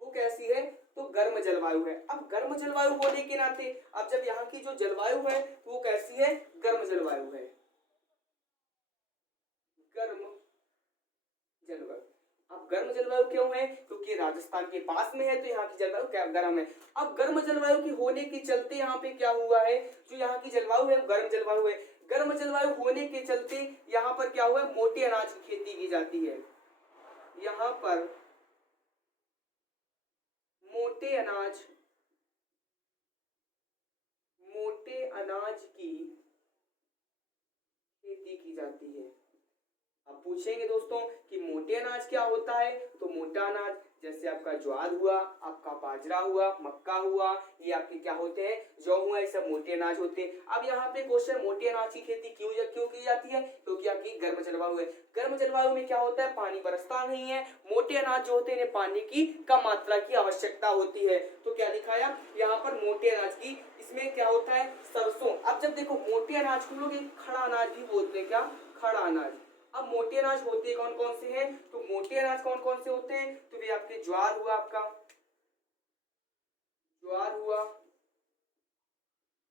वो कैसी है? तो गर्म जलवायु है। अब गर्म जलवायु होने के नाते, अब जब यहाँ की जो जलवायु है वो कैसी है? गर्म जलवायु है, गर्म जलवायु। अब गर्म जलवायु क्यों है? क्योंकि राजस्थान के पास में है, तो यहाँ की जलवायु क्या गर्म है। अब गर्म जलवायु की होने के चलते यहाँ पे क्या हुआ है? जो यहाँ की जलवायु है गर्म जलवायु है। गर्म जलवायु होने के चलते यहाँ पर क्या हुआ है? मोटे अनाज की खेती की जाती है। यहाँ पर मोटे अनाज की खेती की जाती है। अब पूछेंगे दोस्तों कि मोटे अनाज क्या होता है? तो मोटा अनाज जैसे आपका ज्वार हुआ, आपका बाजरा हुआ, मक्का हुआ, ये आपके क्या होते हैं? जौ हुआ, ये सब मोटे अनाज होते हैं। अब यहाँ पे क्वेश्चन, मोटे अनाज की खेती क्यों की जाती है? क्योंकि आपकी गर्म जलवायु है। गर्म जलवायु में क्या होता है? पानी बरसता नहीं है। मोटे अनाज जो होते हैं इन्हें पानी की कम मात्रा की आवश्यकता होती है। तो क्या दिखाया यहाँ पर? मोटे अनाज की, इसमें क्या होता है? सरसों। अब जब देखो मोटे अनाज को लोग एक खड़ा अनाज भी बोलते हैं, क्या? खड़ा अनाज। अब मोटे अनाज होते कौन कौन से हैं? तो मोटे अनाज कौन कौन से होते हैं? तो वे आपके ज्वार हुआ, आपका ज्वार हुआ,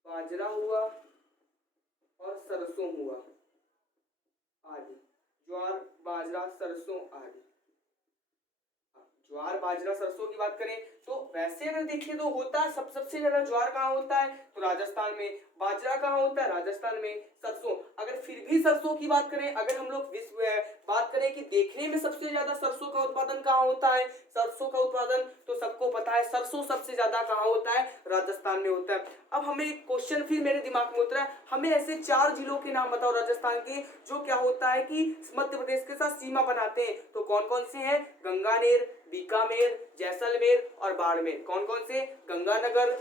बाजरा हुआ और सरसों हुआ आदि। ज्वार, बाजरा, सरसों आदि। ज्वार, बाजरा, सरसों की बात करें तो वैसे अगर देखें तो होता है सबसे ज्यादा ज्वार कहाँ होता है? तो राजस्थान में। बाजरा कहाँ होता है? राजस्थान में। सरसों, अगर फिर भी सरसों की बात करें, अगर हम लोग बात करें कि देखने में सबसे ज्यादा सरसों का उत्पादन कहाँ होता है? सरसों का उत्पादन तो सबको पता है, सरसों सबसे ज्यादा कहाँ होता है? राजस्थान में होता है। अब हमें क्वेश्चन फिर मेरे दिमाग में उतरा है, हमें ऐसे 4 जिलों के नाम बताओ राजस्थान के, जो क्या होता है कि मध्य प्रदेश के साथ सीमा बनाते हैं। तो कौन कौन से हैं? गंगानेर, बीकानेर, जैसलमेर और बाड़मेर। कौन कौन से? गंगानगर,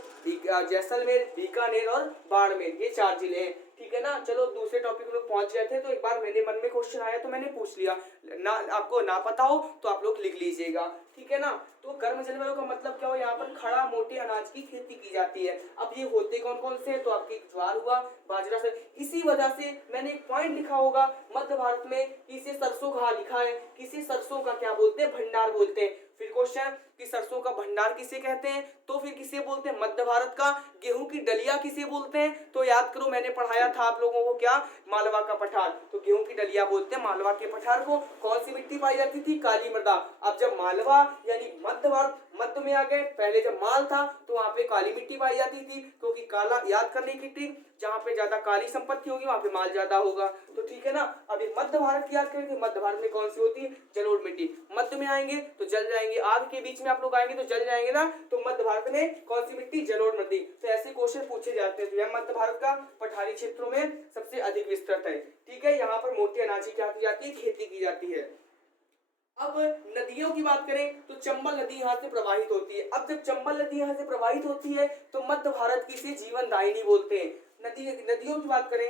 जैसलमेर, बीकानेर और बाड़मेर, ये 4 जिले हैं। ठीक है ना। चलो दूसरे टॉपिक में लोग पहुंच गए थे, तो एक बार मेरे मन में क्वेश्चन आया तो मैंने पूछ लिया ना, आपको ना पता हो तो आप लोग लिख लीजिएगा। ठीक है ना। तो गर्म जलवायु का मतलब क्या हो? यहाँ पर खड़ा मोटे अनाज की खेती की जाती है। अब ये होते कौन कौन से? तो आपके ज्वार हुआ, बाजरा से। इसी वजह से मैंने एक पॉइंट लिखा होगा मध्य भारत में, इसे सरसों कहा लिखा है, किसी सरसों का क्या बोलते हैं? भंडार बोलते हैं। फिर क्वेश्चन कि सरसों का भंडार किसे कहते हैं? तो फिर किसे बोलते हैं? मध्य भारत का। गेहूं की डलिया किसे बोलते हैं? तो याद करो मैंने पढ़ाया था आप लोगों को, क्या? मालवा का पठार। तो गेहूं की डलिया बोलते हैं मालवा के पठार को। कौन सी मिट्टी पाई जाती थी? काली मृदा। अब जब मालवा यानी मध्य भारत मध्य में आ गए, पहले जब माल था तो वहां पे काली मिट्टी पाई जाती थी, क्योंकि काला, याद करने की ट्रिक, जहां पे ज्यादा काली संपत्ति होगी वहां पे माल ज्यादा होगा। तो ठीक है ना। अभी मध्य भारत की याद करेंगे, मध्य भारत में कौन सी होती है? जलोढ़ मिट्टी। मध्य में आएंगे तो जल जाएंगे, आग के बीच में आप लोग आएंगे तो जल जाएंगे ना। तो मध्य भारत में कौन सी मिट्टी? जलोढ़ मिट्टी। तो ऐसे क्वेश्चन पूछे जाते हैं। तो यह मध्य भारत का पठारी क्षेत्रों में सबसे अधिक विस्तृत है। ठीक है। यहाँ पर मोटे अनाज की क्या की जाती है? खेती की जाती है। अब नदियों की बात करें तो चंबल नदी यहाँ से प्रवाहित होती है। अब जब चंबल नदी यहाँ से प्रवाहित होती है तो मध्य भारत की इसे जीवन दायिनी बोलते हैं। नदियों की बात करें,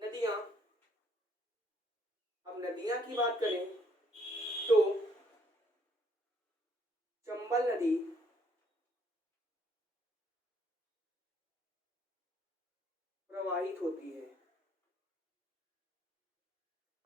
नदियां, अब नदियां की बात करें तो चंबल नदी प्रवाहित होती है।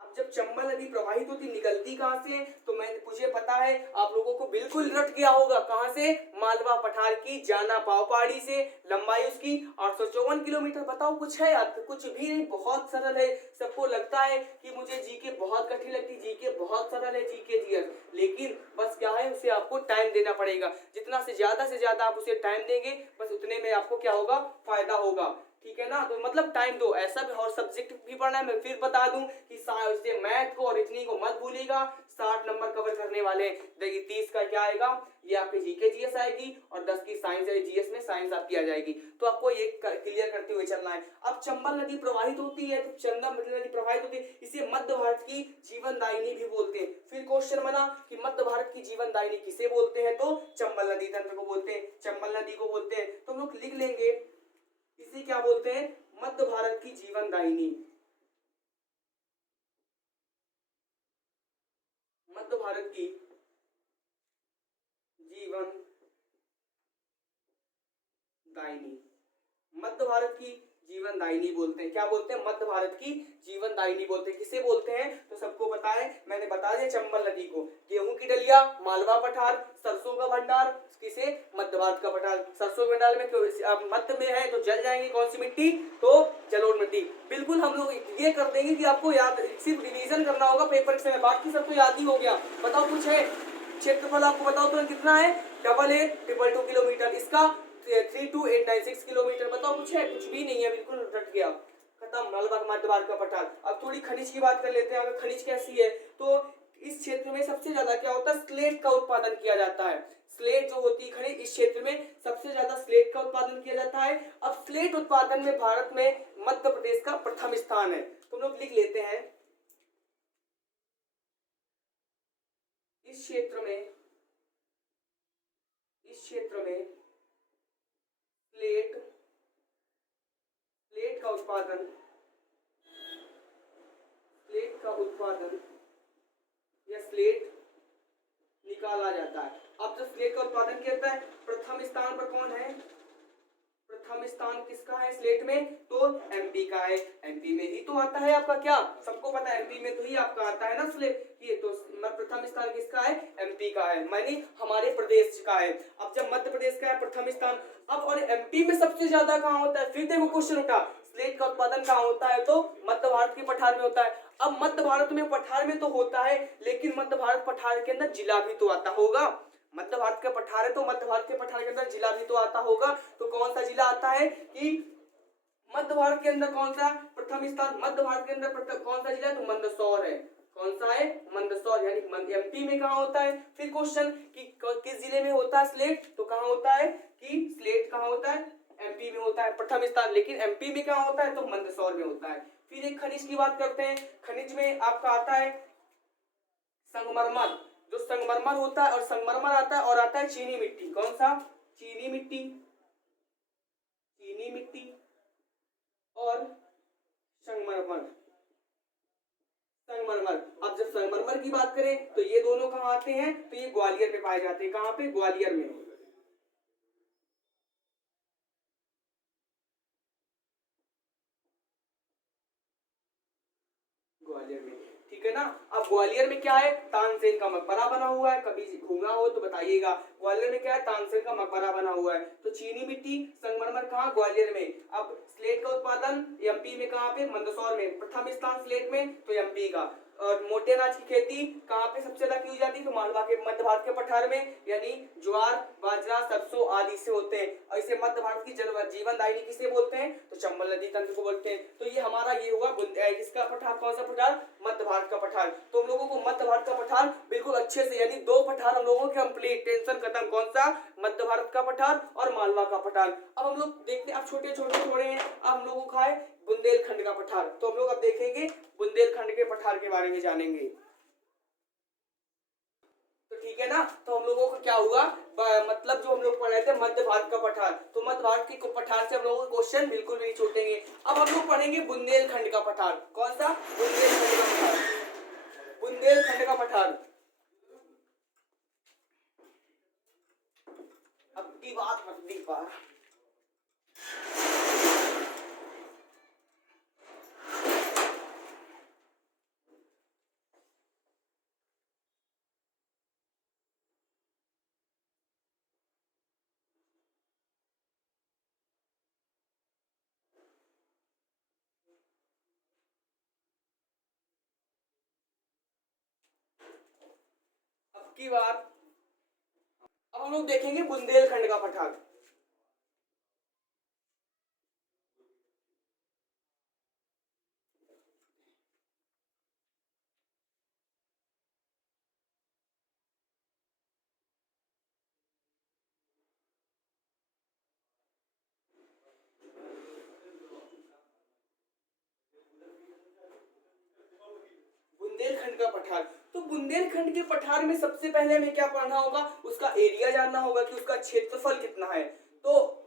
अब जब जब चंबल नदी प्रवाहित होती निकलती कहाँ से, तो मुझे पता है आप लोगों को बिल्कुल रट गया होगा, कहाँ से, मालवा पठार की जाना पाव पहाड़ी से। लंबाई उसकी 854 किलोमीटर। बताओ कुछ है यार, कुछ भी नहीं, बहुत सरल है। सबको लगता है कि मुझे जीके बहुत कठिन लगती, जीके बहुत सरल है, जीके जीएस, लेकिन बस क्या है, उसे आपको टाइम देना पड़ेगा। जितना से ज्यादा आप उसे टाइम देंगे बस उतने में आपको क्या होगा, फायदा होगा। ठीक है ना, तो मतलब टाइम दो। ऐसा भी और सब्जेक्ट भी पढ़ना है, मैं फिर बता दूं कि मैथ को और रीजनिंग को मत भूलिएगा, 60 नंबर कवर करने वाले। देखिए 30 का क्या आएगा, ये आपके जीके जीएस आएगी, और 10 की साइंस है, जीएस में साइंस आपकी आ जाएगी। तो आपको ये क्लियर करते हुए चलना है। अब चंबल नदी प्रवाहित होती है, तो चंबल नदी प्रवाहित होती है, इसे मध्य भारत की जीवन दायिनी भी बोलते हैं। फिर क्वेश्चन बना कि मध्य भारत की जीवन दायिनी किसे बोलते हैं, तो चंबल नदी तंत्र को बोलते हैं, चंबल नदी को बोलते हैं। तो हम लोग लिख लेंगे, इसे क्या बोलते हैं, मध्य भारत की जीवन दायिनी। मध्य भारत की जीवन दायिनी, मध्य भारत की जीवन दायिनी बोलते हैं। क्या बोलते हैं, मध्य भारत की जीवन दायिनी बोलते हैं। किसे बोलते हैं, तो सबको पता है, मैंने बता दिया चंबल नदी को। गेहूं की डलिया मालवा पठार, सरसों का भंडार किसे, मध्य भारत का पठार। सरसों के भंडार में मध्य में है तो जल जाएंगे, कौन सी मिट्टी, तो जलोढ़ मिट्टी। बिल्कुल हम लोग ये कर देंगे कि आपको याद, सिर्फ रिवीजन करना होगा पेपर के समय, बाकी सब तो याद ही हो गया। बताओ कुछ है, क्षेत्रफल आपको बताओ तो कितना है, 8822 किलोमीटर, इसका 32896 किलोमीटर। बताओ कुछ है, कुछ भी नहीं है, बिल्कुल रट गया, खत्म। मलबा मध्य भारत का पठार। अब थोड़ी खनिज की बात कर लेते हैं। अगर खनिज कैसी है, तो इस क्षेत्र में सबसे ज्यादा क्या होता है, स्लेट का उत्पादन किया जाता है। स्लेट जो होती है खनिज, इस क्षेत्र में सबसे ज्यादा स्लेट का उत्पादन किया जाता है। अब स्लेट उत्पादन में भारत में मध्य प्रदेश का प्रथम स्थान है। तो हम लोग लिख लेते हैं, इस क्षेत्र में स्लेट का उत्पादन, या स्लेट निकाला जाता है। अब जो स्लेट का उत्पादन किया जाता है, प्रथम स्थान पर कौन है, प्रथम स्थान किसका है स्लेट में, तो एमपी का है। एमपी में ही तो आता है आपका, क्या सबको पता है, एमपी में तो ही आपका आता है ना स्लेट। ये तो प्रथम स्थान किसका है, एमपी का है, माने हमारे प्रदेश का है। अब जब मध्य प्रदेश का है प्रथम स्थान, अब और एमपी में सबसे ज्यादा कहाँ होता है, फिर देखो क्वेश्चन उठा, स्लेट का उत्पादन कहाँ होता है, तो मध्य भारत के पठार में होता है। अब मध्य भारत में पठार में तो होता है, लेकिन मध्य भारत पठार के अंदर जिला भी तो आता होगा। मध्य भारत का पठार है तो मध्य भारत के पठार के अंदर जिला भी तो आता होगा। तो कौन सा जिला आता है, कि मध्य भारत के अंदर कौन सा प्रथम स्थान, मध्य भारत के अंदर कौन सा जिला है, तो मंदसौर है। कौन सा है, मंदसौर, यानी एमपी में कहाँ होता है। फिर क्वेश्चन कि किस जिले में होता है स्लेट, तो कहाँ होता है, कि स्लेट कहाँ होता है, एमपी में होता है प्रथम स्थान, लेकिन एमपी में कहाँ होता है, तो मंदसौर में होता है। फिर एक खनिज की बात करते हैं। खनिज में आपका आता है संगमरमर, जो संगमरमर होता है, और संगमरमर आता है, और आता है चीनी मिट्टी। कौन सा, चीनी मिट्टी, और संगमरमर। अब जब संगमरमर की बात करें तो ये दोनों कहाँ आते हैं, तो ये ग्वालियर में पाए जाते हैं। कहाँ पे, ग्वालियर में, ग्वालियर में, ठीक है ना। अब ग्वालियर में क्या है, तानसेन का मकबरा बना हुआ है, कभी घूमा हो तो बताइएगा। ग्वालियर में क्या है, तानसेन का मकबरा बना हुआ है। तो चीनी मिट्टी संगमरमर कहाँ, ग्वालियर में। अब स्लेट का उत्पादन एमपी में, कहाँ पे, मंदसौर में। प्रथम स्थान स्लेट में, तो एमपी का। और मोटे अनाज की खेती कहाँ पे सबसे ज्यादा की जाती है, तो मालवा के, मध्य भारत के पठार में, यानी ज्वार बाजरा सरसों आदि से होते हैं। और इसे मध्य भारत की जीवन दायिनी किसे बोलते हैं, तो चंबल नदी तंत्र को बोलते हैं। तो ये हमारा ये हुआ इसका पठार, कौन सा पठार, मध्य भारत का पठार। तो हम लोगों को मध्य भारत का पठार बिल्कुल अच्छे से, यानी 2 पठार हम लोगों के कंप्लीट, टेंशन खत्म। कौन सा, मध्य भारत का पठार और मालवा का पठार। अब हम लोग देखते हैं, अब छोटे छोटे थोड़े हैं। अब हम लोगों का है बुंदेलखंड का पठार। तो हम लोग अब देखेंगे बुंदेलखंड के पठार के बारे में जानेंगे। तो ठीक है ना, तो हम लोगों को क्या हुआ, मतलब जो हम लोग पढ़ रहे थे मध्य भारत का पठार, तो मध्य भारत के पठार से हम लोगों को क्वेश्चन बिल्कुल नहीं छूटेंगे। अब हम लोग पढ़ेंगे बुंदेलखंड का पठार। कौन सा, बुंदेलखंड का पठार, बुंदेलखंड का पठार। अब की बात मत दी पा, की बार अब हम लोग देखेंगे बुंदेलखंड का पठार। बुंदेलखंड का पठार, तो बुंदेलखंड के पठार में सबसे पहले हमें क्या पढ़ना होगा, उसका एरिया जानना होगा कि उसका क्षेत्रफल कितना है। तो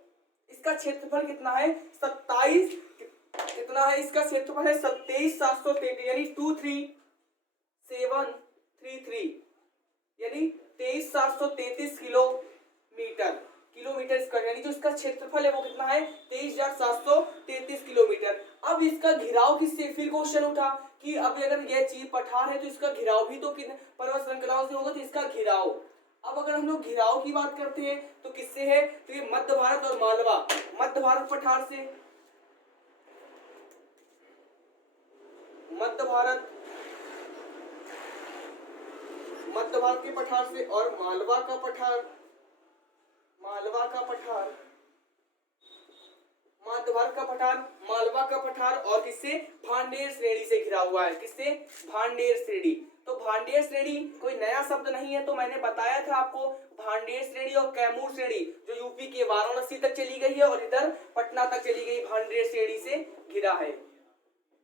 इसका क्षेत्रफल कितना है, 27, कितना है इसका क्षेत्रफल है 27,733 यानी 23733 यानी 23,733 किलोमीटर स्क्वायर, यानी जो इसका क्षेत्रफल है वो कितना है 23,733 किलोमीटर। अब इसका घिराव किससे, फिर क्वेश्चन उठा कि अब अगर यह चीज पठार है तो इसका घिराव भी तो किन पर्वत श्रृंखलाओं से होगा, तो इसका घिराव, अब अगर हम लोग घिराव की बात करते हैं तो किससे है, तो ये मध्य भारत और मालवा, मध्य भारत पठार से, मध्य भारत के पठार से, और मालवा का पठार, मालवा का पठार, मध्य भारत का पठार, मालवा का पठार, और किससे, भांडेर श्रेणी से घिरा हुआ है, किससे, भांडेर श्रेणी। तो भांडेर श्रेणी कोई नया शब्द नहीं है, तो मैंने बताया था आपको भांडेर श्रेणी और कैमूर श्रेणी जो यूपी के वाराणसी तक चली गई है और इधर पटना तक चली गई, भांडेर श्रेणी से घिरा है,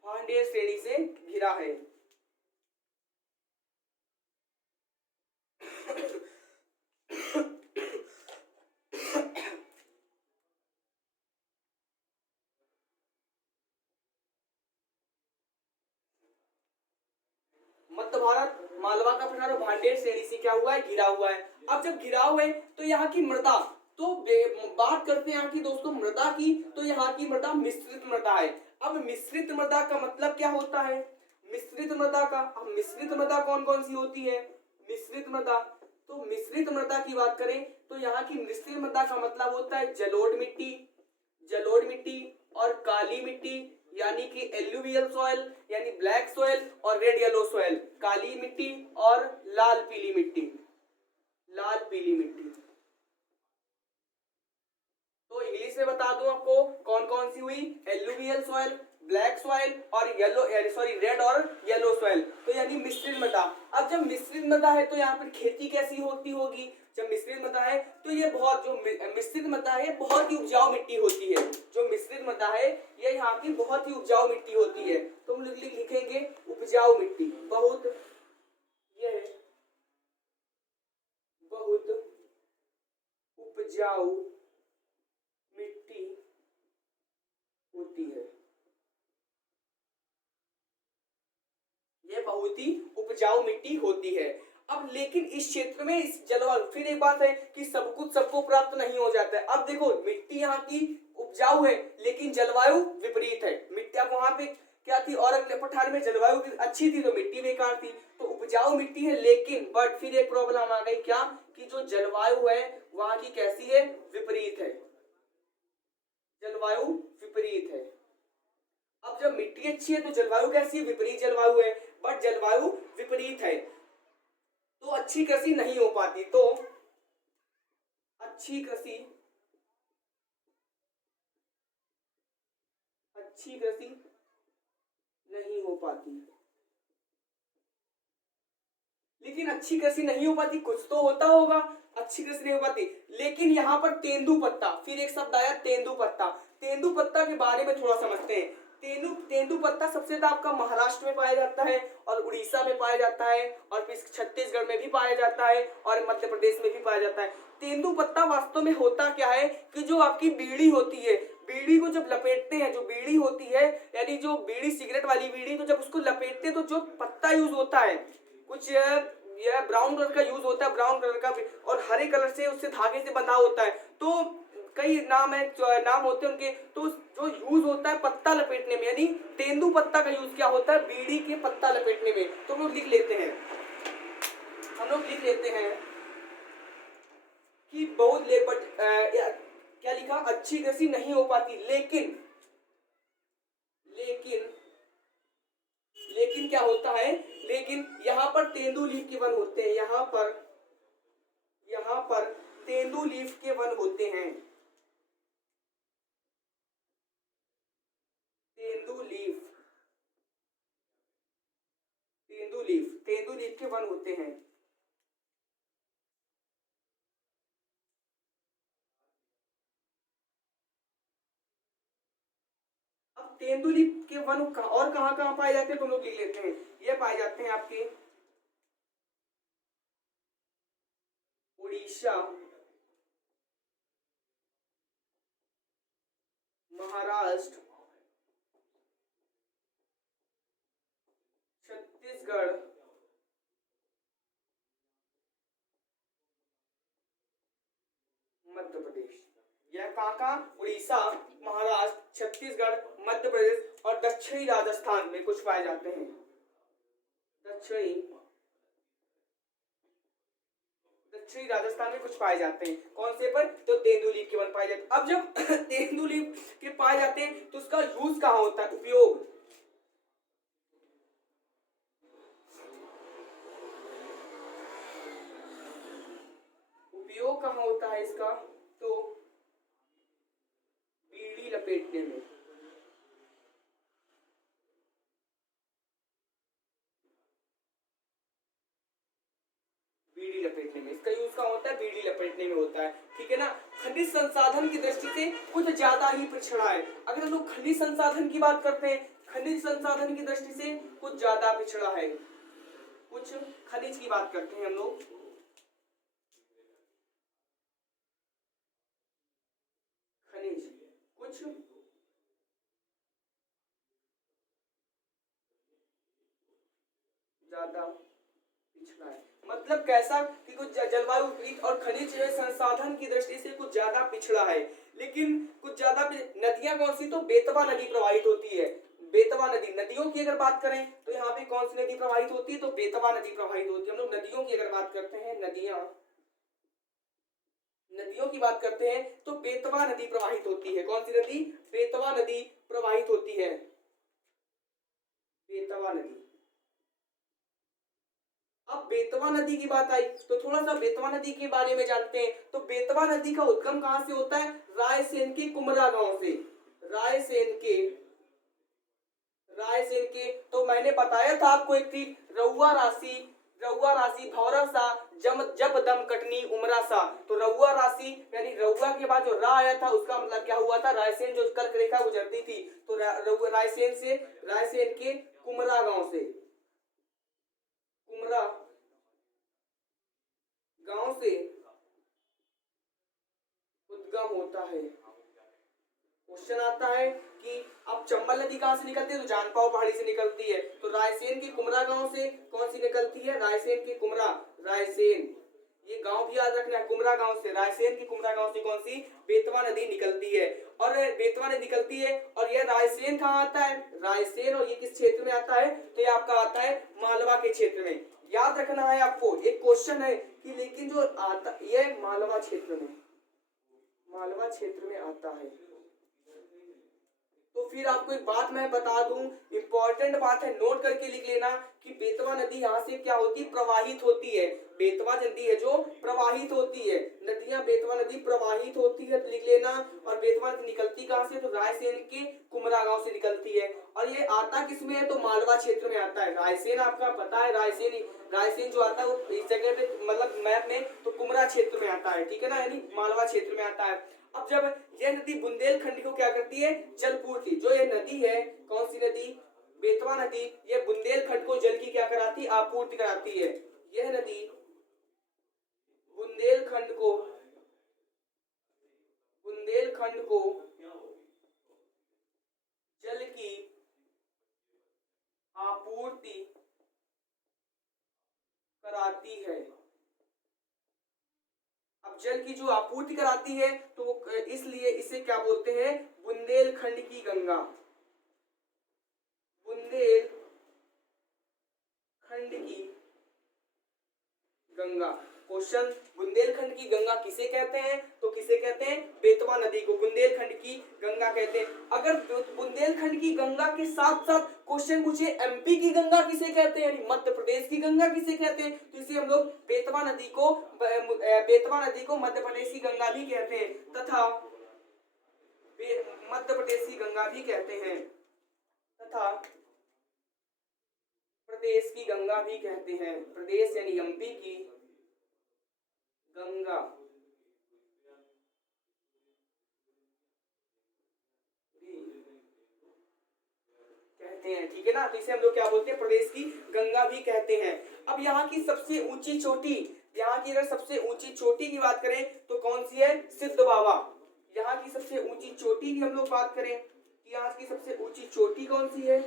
भांडेर श्रेणी से घिरा है। मध्य भारत, मालवा का पठार और भांडेर श्रेणी से क्या हुआ है, घिरा हुआ है। अब जब घिरा हुआ है तो यहाँ की मृदा, तो बात करते हैं यहाँ की दोस्तों मृदा की, तो यहाँ की मृदा मिश्रित मृदा है। अब मिश्रित मृदा का मतलब क्या होता है, मिश्रित मृदा का, अब मिश्रित मृदा कौन कौन सी होती है, मिश्रित मृदा, तो मिश्रित मृदा की बात करें तो यहाँ की मिश्रित मृदा का मतलब होता है जलोढ़ मिट्टी, जलोढ़ मिट्टी और काली मिट्टी, यानी कि एल्यूवियल सॉइल यानी ब्लैक सॉइल और रेड येलो सॉइल, काली मिट्टी और लाल पीली मिट्टी, लाल पीली मिट्टी। तो इंग्लिश में बता दूं आपको कौन कौन सी हुई, एल्यूवियल सॉइल, ब्लैक सॉइल और रेड और येलो सॉइल, तो यानी मिश्रित मृदा। अब जब मिश्रित मृदा है तो यहाँ पर खेती कैसी होती होगी, जब मिश्रित मृदा है तो ये बहुत, जो मिश्रित मृदा है बहुत ही उपजाऊ मिट्टी होती है, जो मिश्रित मृदा है ये यहाँ की बहुत ही उपजाऊ मिट्टी होती है। तो हम लिखेंगे उपजाऊ मिट्टी, बहुत, ये है बहुत उपजाऊ मिट्टी होती है, ये बहुत ही उपजाऊ मिट्टी होती है। अब लेकिन इस क्षेत्र में इस जलवायु, फिर एक बात है कि सब कुछ सबको प्राप्त नहीं हो जाता है। अब देखो मिट्टी यहाँ की उपजाऊ है लेकिन जलवायु विपरीत है, मिट्टी अब वहां पे क्या थी, और अगले पठार में जलवायु अच्छी थी तो मिट्टी बेकार थी, तो उपजाऊ मिट्टी है लेकिन बट फिर एक प्रॉब्लम आ गई क्या, कि जो जलवायु है वहां की कैसी है, विपरीत है, जलवायु विपरीत है। अब जब मिट्टी अच्छी है तो जलवायु कैसी है, विपरीत जलवायु है, बट जलवायु विपरीत है तो अच्छी कृषि नहीं हो पाती, तो अच्छी कृषि नहीं हो पाती, लेकिन अच्छी कृषि नहीं हो पाती, कुछ तो होता होगा, अच्छी कृषि नहीं हो पाती। लेकिन यहाँ पर तेंदुपत्ता, फिर एक शब्द आया तेंदुपत्ता, तेंदुपत्ता के बारे में थोड़ा समझते हैं। तेंदुपत्ता सबसे ज्यादा आपका महाराष्ट्र में पाया जाता है और उड़ीसा में पाया जाता है और फिर छत्तीसगढ़ में भी पाया जाता है और मध्य प्रदेश में भी पाया जाता है। तेंदुपत्ता वास्तव में होता क्या है कि जो आपकी बीड़ी होती है, बीड़ी को जब लपेटते हैं, जो बीड़ी होती है यानी जो बीड़ी सिगरेट वाली बीड़ी, तो जब उसको लपेटते हैं तो जो पत्ता यूज होता है, कुछ यह ब्राउन कलर का यूज होता है, ब्राउन कलर का, और हरे कलर से उससे धागे से बंधा होता है, तो कई नाम है, नाम होते हैं उनके, तो जो यूज होता है पत्ता लपेटने में, यानी तेंदुपत्ता का यूज क्या होता है, बीड़ी के पत्ता लपेटने में। तो हम लोग लिख लेते हैं कि बहुत क्या लिखा, अच्छी कृषि नहीं हो पाती, लेकिन क्या होता है, लेकिन यहाँ पर तेंदुलीप के वन होते हैं, यहाँ पर यहाँ पर तेंदुलीफ के वन होते हैं। तेंदुलीफ, तेंदुलीफ के वन होते हैं। अब तेंदुलीफ के वन और कहाँ कहाँ पाए जाते हैं, तो लोग लिख लेते हैं। ये पाए जाते हैं आपके उड़ीसा, महाराष्ट्र, छत्तीसगढ़, मध्य प्रदेश। यह कहाँ, उड़ीसा, महाराष्ट्र, छत्तीसगढ़, मध्य प्रदेश और दक्षिणी राजस्थान में कुछ पाए जाते हैं। दक्षिणी राजस्थान में कुछ पाए जाते हैं। कौन से पर, तो तेंदुलीफ के वन पाए जाते हैं। अब जब तेंदुलीफ के पाए जाते हैं तो उसका यूज कहाँ होता है, उपयोग। उपयोग कहाँ होता है इसका, तो बीड़ी लपेटने में। बीड़ी लपेटने में इसका यूज कहाँ होता है, बीड़ी लपेटने में होता है। ठीक है ना। खनिज संसाधन की दृष्टि से कुछ ज्यादा ही पिछड़ा है। अगर हम लोग खनिज संसाधन की बात करते हैं, खनिज संसाधन की दृष्टि से कुछ ज्यादा पिछड़ा है। कुछ खनिज की बात करते हैं हम लोग, खनिज कुछ ज्यादा पिछड़ा है। मतलब कैसा कि कुछ जलवायु विपरीत और खनिज संसाधन की दृष्टि से कुछ ज्यादा पिछड़ा है। लेकिन कुछ ज्यादा नदियां कौन सी, तो बेतवा नदी प्रवाहित होती है। बेतवा नदी, नदियों की अगर बात करें तो यहाँ पे कौन सी नदी प्रवाहित होती है, तो बेतवा नदी प्रवाहित होती है। हम लोग नदियों की अगर बात करते हैं, नदियों की बात करते हैं तो बेतवा नदी प्रवाहित होती है। कौन सी नदी, बेतवा नदी प्रवाहित होती है। बेतवा नदी। अब बेतवा नदी की बात आई तो थोड़ा सा बेतवा नदी के बारे में जानते हैं। तो बेतवा नदी का उद्गम कहां से होता है, रायसेन के कुमरा गांव से। रायसेन के तो मैंने बताया था आपको एक थी, रउआ राशि भौरा जब दम कटनी उमरा सा। तो रउआ राशि यानी रउआ के बाद जो रा आया था उसका मतलब क्या हुआ था, रायसेन जो कर्क रेखा गुजरती थी, तो रायसेन के कुमरा गांव से, कुमरा गांव से उद्गम होता है। क्वेश्चन आता है कि अब चंबल नदी कहां से निकलती है, तो जानपाव पहाड़ी से निकलती है। तो रायसेन के कुमरा गांव से कौन सी निकलती है, रायसेन के कुमरा, रायसेन, ये गांव भी याद रखना है, कुमरा गांव से, रायसेन के कुमरा गांव से कौन सी, बेतवा नदी निकलती है। और बेतवा नदी निकलती है और यह रायसेन कहाँ आता है, रायसेन, और ये किस क्षेत्र में आता है, तो ये आपका आता है मालवा के क्षेत्र में। याद रखना है आपको, एक क्वेश्चन है कि लेकिन जो आता ये मालवा क्षेत्र में आता है। तो फिर आपको एक बात मैं बता दूं, इंपॉर्टेंट बात है, नोट करके लिख लेना कि बेतवा नदी यहाँ से क्या होती है, प्रवाहित होती है। बेतवा नदी है जो प्रवाहित होती है, नदियां बेतवा नदी प्रवाहित होती है, तो लिख लेना। और बेतवा नदी निकलती कहाँ से, तो रायसेन के कुमरा गांव से निकलती है। और ये आता किसमें है, तो मालवा क्षेत्र में आता है। रायसेन आपका पता है, रायसेन जो आता है वो इस जगह पे मतलब मैप में, तो कुमरा क्षेत्र में आता है। ठीक है ना, यानी मालवा क्षेत्र में आता है। अब जब यह नदी बुंदेलखंड को क्या करती है, जलपूर्ति, जो ये नदी है, कौन सी नदी, बेतवा नदी, ये बुंदेलखंड को जल की क्या कराती, आपूर्ति कराती है। यह नदी बुंदेलखंड को जल की आपूर्ति कराती है। अब जल की जो आपूर्ति कराती है तो इसलिए इसे क्या बोलते हैं, बुंदेलखंड की गंगा, बुंदेलखंड की गंगा। क्वेश्चन, बुंदेलखंड की गंगा किसे कहते हैं? तो किसे कहते हैं? बेतवा नदी को बुंदेलखंड की गंगा कहते हैं। अगर बुंदेलखंड की गंगा के साथ साथ क्वेश्चन पूछे एमपी की गंगा किसे कहते हैं, यानी मध्य प्रदेश की गंगा किसे कहते हैं, तो इसे हम लोग बेतवा नदी को मध्य प्रदेश की गंगा भी कहते हैं तथा मध्य प्रदेश की गंगा भी कहते हैं तथा प्रदेश की गंगा भी कहते हैं। प्रदेश यानी एमपी की गंगा भी कहते हैं, ठीक है ना। तो इसे हम लोग क्या बोलते हैं? प्रदेश की गंगा भी कहते हैं। अब यहाँ की सबसे ऊंची चोटी, यहाँ की अगर सबसे ऊंची चोटी की बात करें तो कौन सी है? सिद्ध बाबा। यहाँ की सबसे ऊंची चोटी की हम लोग बात करें कि यहाँ की सबसे ऊंची चोटी कौन सी है?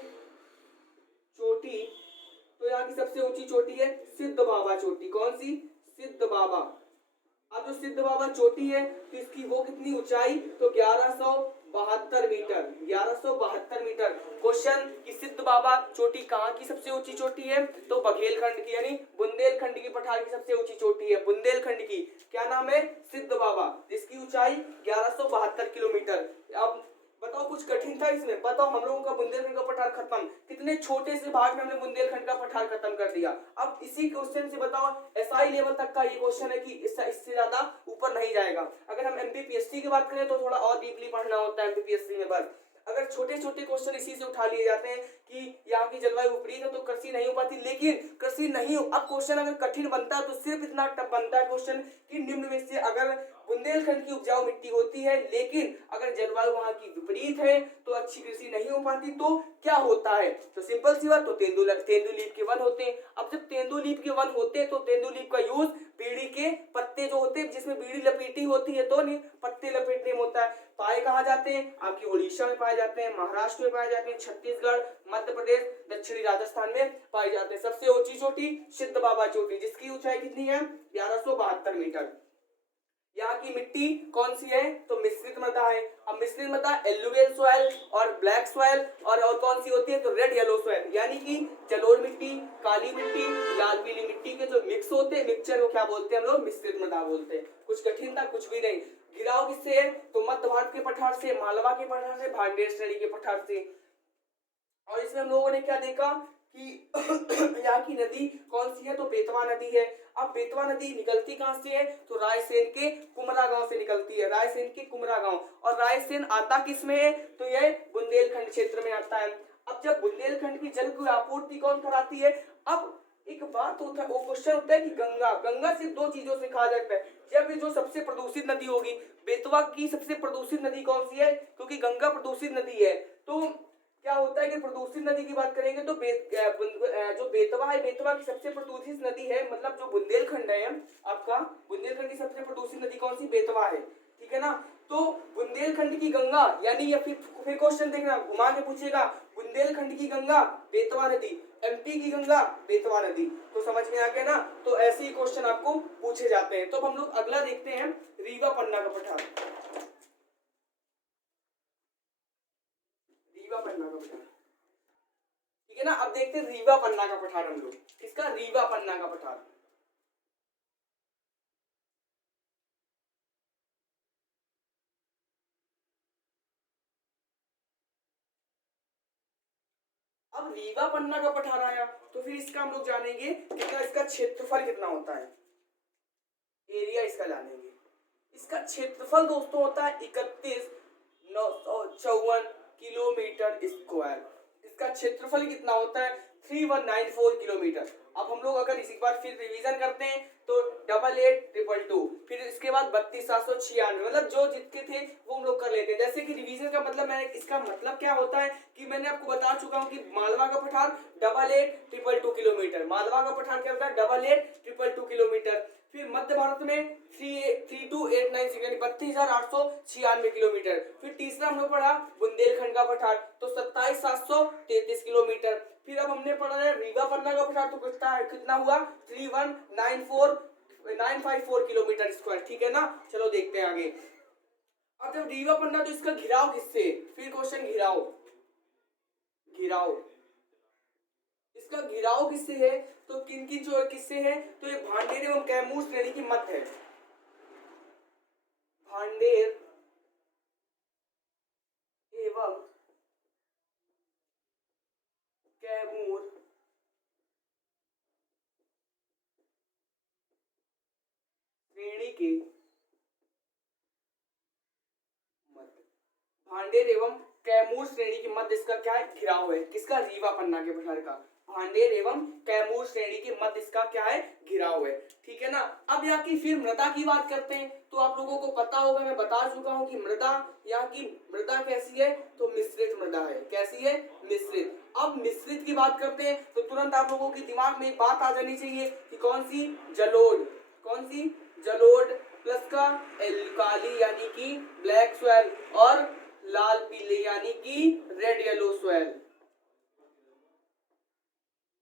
चोटी, तो यहाँ की सबसे ऊंची चोटी है सिद्ध बाबा चोटी। कौन सी? सिद्ध बाबा। अब जो सिद्ध बाबा चोटी है तो इसकी वो कितनी ऊंचाई? तो 1172 मीटर। 1172 मीटर। क्वेश्चन कि सिद्ध बाबा चोटी कहाँ की सबसे ऊंची चोटी है? तो बघेलखंड की, यानी बुंदेलखंड की पठार की सबसे ऊंची चोटी है बुंदेलखंड की। क्या नाम है? सिद्ध बाबा, जिसकी ऊंचाई 1172 किलोमीटर। अब बताओ कुछ कठिन था इसमें? बताओ हम लोगों का बुंदेलखंड का पठार खत्म, कितने छोटे से भाग में हमने बुंदेलखंड का पठार खत्म कर दिया। अब इसी क्वेश्चन से बताओ एसआई लेवल तक का ये क्वेश्चन है कि इससे ज्यादा ऊपर नहीं जाएगा। अगर हम एमपीपीएससी की बात करें तो थोड़ा और डीपली पढ़ना होता है एमपीपीएससी में। बस अगर छोटे छोटे क्वेश्चन इसी से उठा लिए जाते हैं कि यहाँ की जलवायु विपरीत है तो कृषि नहीं हो पाती, लेकिन कृषि नहीं हो। अब क्वेश्चन अगर कठिन बनता है तो सिर्फ इतना टफ बनता है क्वेश्चन कि निम्न में से अगर बुंदेलखंड की उपजाऊ मिट्टी होती है लेकिन अगर जलवायु वहां की विपरीत है तो अच्छी कृषि नहीं हो पाती, तो क्या होता है? तो सिंपल सी बात, तो तेंदुलीप के वन होते हैं। अब जब तेंदुलीप के वन होते हैं तो तेंदुलीप का यूज बीड़ी के पत्ते जो होते हैं जिसमें बीड़ी लपेटी होती है तो नहीं पत्ते लपेटने में होता है। पाए कहाँ जाते हैं? आपकी उड़ीसा में पाए जाते हैं, महाराष्ट्र में पाए जाते हैं, छत्तीसगढ़, मध्य प्रदेश, दक्षिणी राजस्थान में पाए जाते हैं। सबसे ऊंची चोटी सिद्ध बाबा चोटी, जिसकी ऊंचाई कितनी है? 1172 मीटर। यहाँ की मिट्टी कौन सी है? तो मिश्रित मृदा है। अब मिश्रित मृदा एलुवियल सॉइल और ब्लैक सॉइल और कौन सी होती है? तो रेड येलो सॉइल, यानी कि जलोढ़ मिट्टी, काली मिट्टी, लाल पीली मिट्टी के जो मिक्स होते हैं मिक्सचर को क्या बोलते हैं हम लोग? मिश्रित मृदा बोलते हैं। कुछ कठिन था? कुछ भी नहीं। गिराव किससे है? तो मध्य भारत के पठार से, मालवा के पठार से, भांडेर श्रेणी के पठार से। और इसमें हम लोगों ने क्या देखा कि यहाँ की नदी कौन सी है? तो बेतवा नदी है। अब बेतवा नदी निकलती कहाँ से है? तो रायसेन के कुमरा गांव से निकलती है, रायसेन के कुमरा गांव। और रायसेन आता किस में है? तो यह बुंदेलखंड क्षेत्र में आता है। अब जब बुंदेलखंड की जल की आपूर्ति कौन कराती है? अब एक बात होता है, वो क्वेश्चन होता है कि गंगा सिर्फ दो चीजों से कहा जाता है। जब जो सबसे प्रदूषित नदी होगी, बेतवा की सबसे प्रदूषित नदी कौन सी है? क्योंकि गंगा प्रदूषित नदी है। तो क्या होता है कि प्रदूषित नदी की बात करेंगे तो जो बेतवा है, बेतवा की सबसे प्रदूषित नदी है, मतलब जो बुंदेलखंड है आपका, बुंदेलखंड की सबसे प्रदूषित नदी कौन सी? बेतवा है, ठीक है ना। तो बुंदेलखंड की गंगा, यानी या फिर क्वेश्चन देखना घुमा के पूछेगा, बुंदेलखंड की गंगा बेतवा नदी, एमपी की गंगा बेतवा नदी, तो समझ में आ गया ना। तो ऐसे ही क्वेश्चन आपको पूछे जाते हैं। तो हम लोग अगला देखते हैं, रीवा पन्ना का पठार। रीवा पन्ना का पठार, ठीक है ना। अब देखते हैं रीवा पन्ना का पठार हम लोग। किसका? रीवा पन्ना का पठार। अब रीवा पन्ना का पठार आया तो फिर इसका हम लोग जानेंगे कितना, इसका क्षेत्रफल कितना होता है, एरिया इसका जानेंगे। इसका क्षेत्रफल दोस्तों होता है 31,954 किलोमीटर स्क्वायर। इसका क्षेत्रफल कितना होता है? 3194 किलोमीटर। अब हम लोग अगर इसी बार फिर रिवीजन करते हैं तो 88,822, फिर इसके बाद 32,796, मतलब जो जितने थे वो हम लोग कर लेते हैं। जैसे कि रिवीजन का मतलब, मैंने इसका मतलब क्या होता है कि मैंने आपको बता चुका हूँ कि मालवा का पठार 88,822 किलोमीटर, मालवा का पठार क्या होता है? 88,822 किलोमीटर। फिर मध्य भारत में 32,896 यानी 32,896 किलोमीटर। फिर तीसरा हमने पढ़ा बुंदेलखंड का पठार तो 27,733 किलोमीटर। फिर अब हमने पढ़ा है रीवा पन्ना का पठार तो कितना हुआ? 31,954 किलोमीटर स्क्वायर, ठीक है ना। चलो देखते हैं आगे। अब जब रीवा पन्ना तो इसका घिराव किससे? फिर क्वेश्चन घिराव, इसका घिराव किससे है? तो किन किन जो किससे है? तो ये भांडेर एवं कैमूर श्रेणी की मध्य है। भांडेर एवं कैमूर श्रेणी के मध्य, भांडेर एवं कैमूर श्रेणी की मध्य इसका क्या है? घिराव है। किसका? रीवा पन्ना के पठार का। भांडेर एवं कैमूर श्रेणी के मध्य इसका क्या है? घिराव है। ठीक है ना। अब यहाँ की फिर मृदा की बात करते हैं। तो आप लोगों को पता होगा, मैं बता चुका हूँ कि मृदा, यहाँ की मृदा कैसी है? तो मिश्रित मृदा है। कैसी है? मिश्रित। अब मिश्रित की बात करते हैं तो तुरंत आप लोगों के दिमाग में एक बात आ जानी चाहिए कि कौन सी? जलोढ़। कौन सी? जलोढ़ प्लस का काली यानी कि ब्लैक सॉइल और लाल पीले यानी कि रेड येलो सॉइल।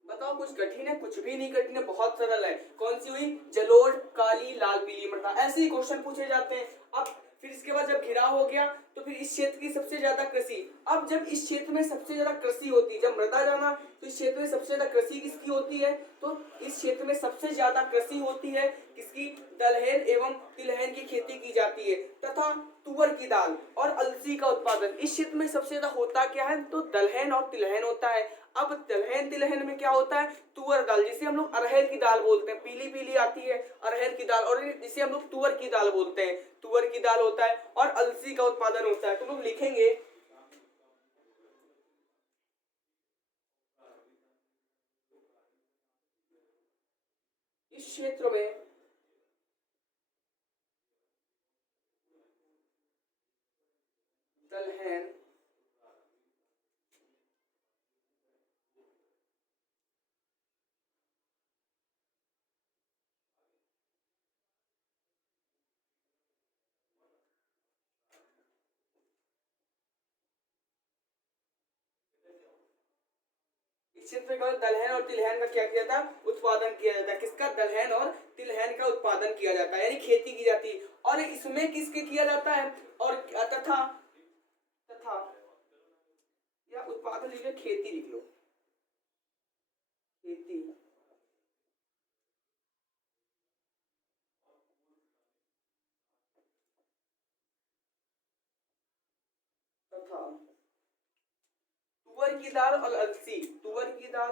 बताओ कुछ कठिन है? कुछ भी नहीं कठिन है, बहुत सरल है। कौन सी हुई? जलोढ़, काली, लाल पीली मृदा। ऐसे ही क्वेश्चन पूछे जाते हैं। अब फिर इसके बाद जब घिराव हो गया तो फिर इस क्षेत्र की सबसे ज्यादा कृषि। अब जब इस क्षेत्र में सबसे ज्यादा कृषि होती है, जब मृदा जाना तो इस क्षेत्र में सबसे ज्यादा कृषि किसकी होती है? तो इस क्षेत्र में सबसे ज्यादा कृषि होती है किसकी? दलहन एवं तिलहन की खेती की जाती है तथा तुअर की दाल और अलसी का उत्पादन इस क्षेत्र में सबसे ज्यादा होता क्या है? तो दलहन और तिलहन होता है। अब दलहन तिलहन में क्या होता है? तुअर दाल, जिसे हम लोग अरहर की दाल बोलते हैं, पीली पीली आती है अरहर की दाल, और जिसे हम लोग तुअर की दाल बोलते हैं, तुअर की दाल होता है और अलसी का उत्पादन होता है। तो लोग लिखेंगे इस क्षेत्र में दलहन क्षेत्र में दलहन और तिलहन का क्या किया था? उत्पादन किया जाता है। किसका? दलहन और तिलहन का उत्पादन किया जाता है, यानी खेती की जाती है। और इसमें किसके किया जाता है? और तथा तथा या उत्पादन लिख लो, खेती लिख लो, खेती तथा तुअर की दाल और अलसी, तुअर की दाल,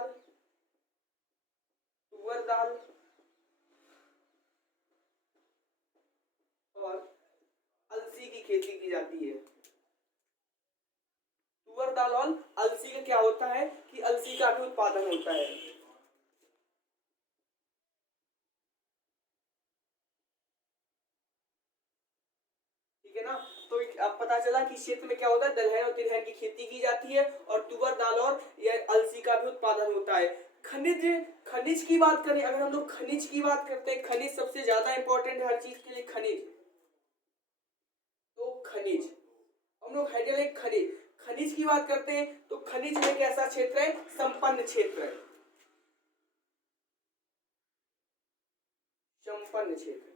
तुअर दाल और अलसी की खेती की जाती है। तुअर दाल और अलसी का क्या होता है कि अलसी का भी उत्पादन होता है। ठीक है ना। तो अब पता चला कि क्षेत्र में क्या होता है? दलहन और तिलहन की खेती की जाती है और तुअर दाल और ये अलसी का भी उत्पादन होता है। खनिज, खनिज की बात करें, अगर हम लोग खनिज की बात करते हैं, खनिज सबसे ज्यादा इंपॉर्टेंट है हर चीज के लिए। खनिज, तो खनिज हम लोग हेडलाइन खनिज, खनिज की बात करते हैं तो खनिज में कैसा क्षेत्र है? संपन्न क्षेत्र है, संपन्न क्षेत्र।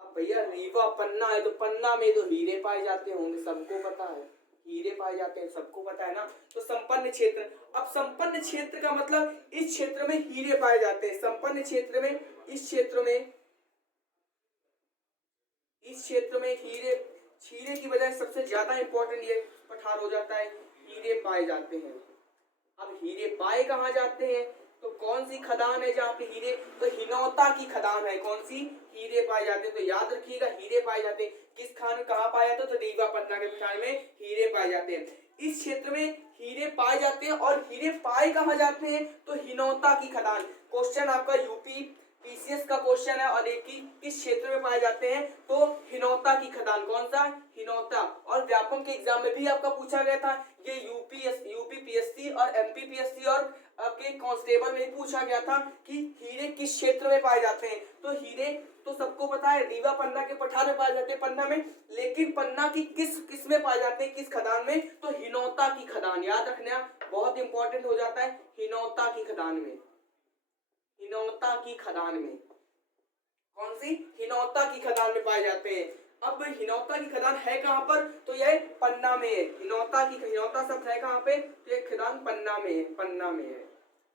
अब भैया रीवा पन्ना है तो पन्ना में तो हीरे पाए जाते होंगे, सबको पता है, हीरे पाए जाते हैं, सबको पता है ना। तो संपन्न क्षेत्र। अब संपन्न क्षेत्र का मतलब इस क्षेत्र में हीरे पाए जाते हैं। संपन्न क्षेत्र में, इस क्षेत्र में, इस क्षेत्र में हीरे, हीरे की बजाय सबसे ज्यादा इंपॉर्टेंट ये पठार हो जाता है, हीरे पाए जाते हैं। अब हीरे पाए कहाँ जाते हैं? तो कौन सी खदान है जहाँ पे हीरे? तो हिनौता की खदान है। कौन सी? हीरे पाए जाते हैं। तो याद रखिएगा हीरे पाए जाते हैं। किस खान में कहाँ पाया जाता है? तो रीवा पन्ना के पठार में हीरे पाए जाते हैं। इस क्षेत्र में हीरे पाए जाते हैं और हीरे पाए कहाँ जाते हैं? तो हिनौता की खदान। क्वेश्चन आपका यूपी पीसीएस का क्वेश्चन है और एक ही किस क्षेत्र में पाए जाते हैं? तो हिनौता की खदान। कौन सा? हिनौता। और व्यापम के एग्जाम में भी आपका पूछा गया था ये, यूपी पीएससी और एमपी पीएससी और आपके कांस्टेबल में पूछा गया था कि हीरे किस क्षेत्र में पाए जाते हैं। तो हीरे तो सबको पता है रीवा पन्ना के पठार में पाए जाते हैं, पन्ना में, लेकिन पन्ना की किस में पाए जाते हैं? किस खदान में? तो हिनौता की खदान। याद रखना, बहुत इंपॉर्टेंट हो जाता है, हिनौता की खदान में, हिनौता की खदान में। कौन सी? हिनौता की खदान में पाए जाते हैं। अब हिनौता की खदान है कहां पर? तो यह पन्ना में है। हिनौता की, हिनौता शब्द है कहां पे? तो ये खदान पन्ना में है, पन्ना में है।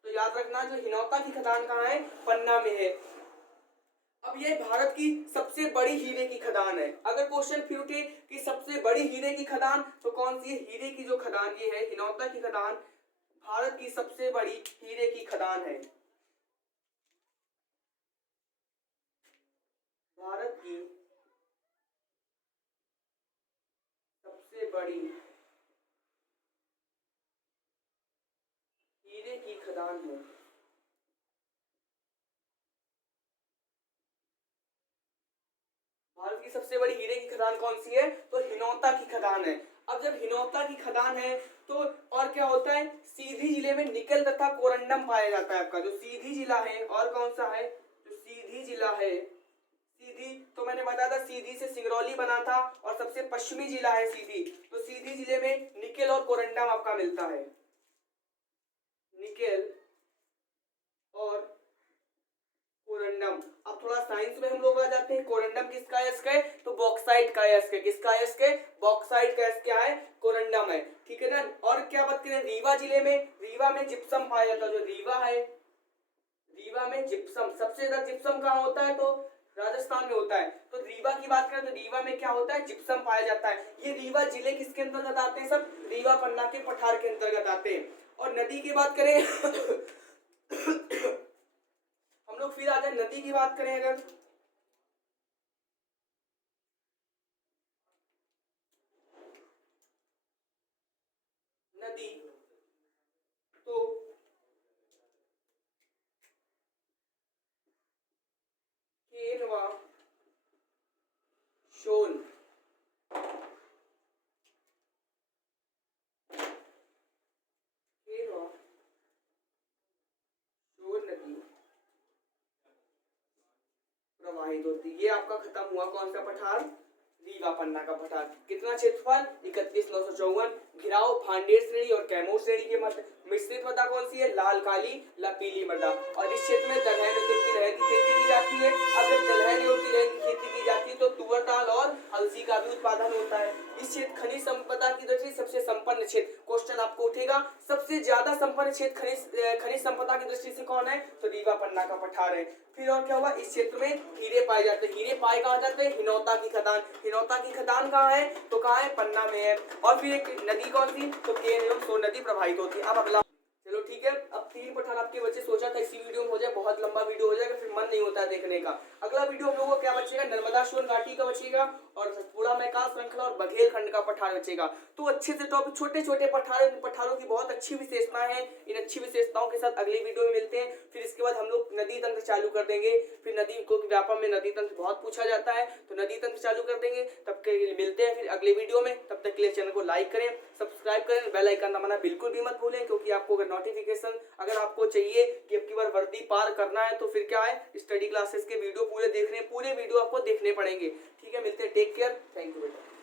तो याद रखना जो हिनौता की खदान कहाँ है, पन्ना में है। अब ये भारत की सबसे बड़ी हीरे की खदान है। अगर क्वेश्चन फिर उठे कि सबसे बड़ी हीरे की खदान तो कौन सी है, हीरे की जो खदान ये है हिनौता की खदान, भारत की सबसे बड़ी हीरे की खदान है। भारत की सबसे बड़ी हीरे की खदान है। भारत की सबसे बड़ी हीरे की खदान कौन सी है, तो हिनौता की खदान है। अब जब हिनौता की खदान है तो और क्या होता है, सीधी जिले में निकल तथा कोरंडम पाया जाता है। आपका जो सीधी जिला है, और कौन सा है, जो सीधी जिला है, सीधी तो मैंने बताया था सीधी से सिंगरौली बना था, और सबसे पश्चिमी जिला है सीधी, तो सीधी जिले में निकेल और कोरंडम आपका मिलता है, निकेल और कोरंडम। अब थोड़ा साइंस में हम लोग आ जाते हैं, कोरंडम किसका अयस्क है, तो बॉक्साइट का अयस्क है। किसका अयस्क है, बॉक्साइट का अयस्क क्या है, कोरंडम है। ठीक है ना। और क्या बात करें, रीवा जिले में, रीवा में जिप्सम पाया जाता है। जो रीवा है, रीवा में जिप्सम, सबसे ज्यादा जिप्सम कहाँ होता है, तो राजस्थान में होता है। तो रीवा की बात करें तो रीवा में क्या होता है, जिप्सम पाया जाता है। ये रीवा जिले किसके अंतर्गत आते हैं, सब रीवा पन्ना के पठार के अंतर्गत आते हैं। और नदी की बात करें हम लोग फिर आ जाए, नदी की बात करें अगर, नदी तो केनवा, शोन, केनवा, शोन नदी प्रवाहित होती। ये आपका खत्म हुआ कौन सा पठार, रीवा पन्ना का पठार। कितना क्षेत्रफल, 31,954। घिराव भांडेर श्रेणी और कैमूर श्रेणी के मध्य। मिश्रित मृदा कौन सी है, लाल काली ला पीली मृदा। और इस क्षेत्र में दलहन और तिलहन की खेती की जाती है। अब जब दलहन और तिलहन की खेती की जाती है तो तुअर दाल और अलसी का भी उत्पादन होता है। इस क्षेत्र खनिज संपदा की दृष्टि से सबसे संपन्न क्षेत्र। क्वेश्चन आपको उठेगा सबसे ज्यादा संपन्न क्षेत्र खनिज संपदा की दृष्टि से कौन है, तो रीवा पन्ना का पठार है। फिर और क्या हुआ, इस क्षेत्र में हीरे पाए जाते हैं। हीरे पाए कहाँ जाते हैं, हिनौता की खदान। हिनौता की खदान कहाँ है, तो कहाँ है, पन्ना में है। और फिर एक नदी कौन सी, तो केन एवं सोन नदी प्रवाहित होती है। अब अगला, चलो ठीक है। अब 3 पठार आपके बच्चे, सोचा था इसी वीडियो में हो जाए, बहुत लंबा वीडियो हो जाएगा, फिर मन नहीं होता है देखने का। अगला वीडियो हम लोगों को क्या बचेगा, नर्मदा सोन घाटी का बचेगा, और सतपुड़ा मैकान श्रृंखला और बघेल खंड का पठार बचेगा। तो अच्छे से टॉपिक, छोटे छोटे पठारों की बहुत अच्छी विशेषताएं हैं। इन अच्छी विशेषताओं के साथ अगले वीडियो में मिलते हैं। फिर इसके बाद हम लोग नदी तंत्र चालू कर देंगे। फिर नदी को व्यापम में नदी तंत्र बहुत पूछा जाता है, तो नदी तंत्र चालू कर देंगे। तब के लिए मिलते हैं फिर अगले वीडियो में। तब तक के लिए चैनल को लाइक करें, सब्सक्राइब करें, बेल आइकन दबाना बिल्कुल भी मत भूलें, क्योंकि आपको अगर नोटिफिकेशन, अगर आपको चाहिए कि अब की बार वर्दी पार करना है, तो फिर क्या है, स्टडी क्लासेस के वीडियो पूरे वीडियो आपको देखने पड़ेंगे। ठीक है, मिलते हैं, टेक केयर, थैंक यू बेटा।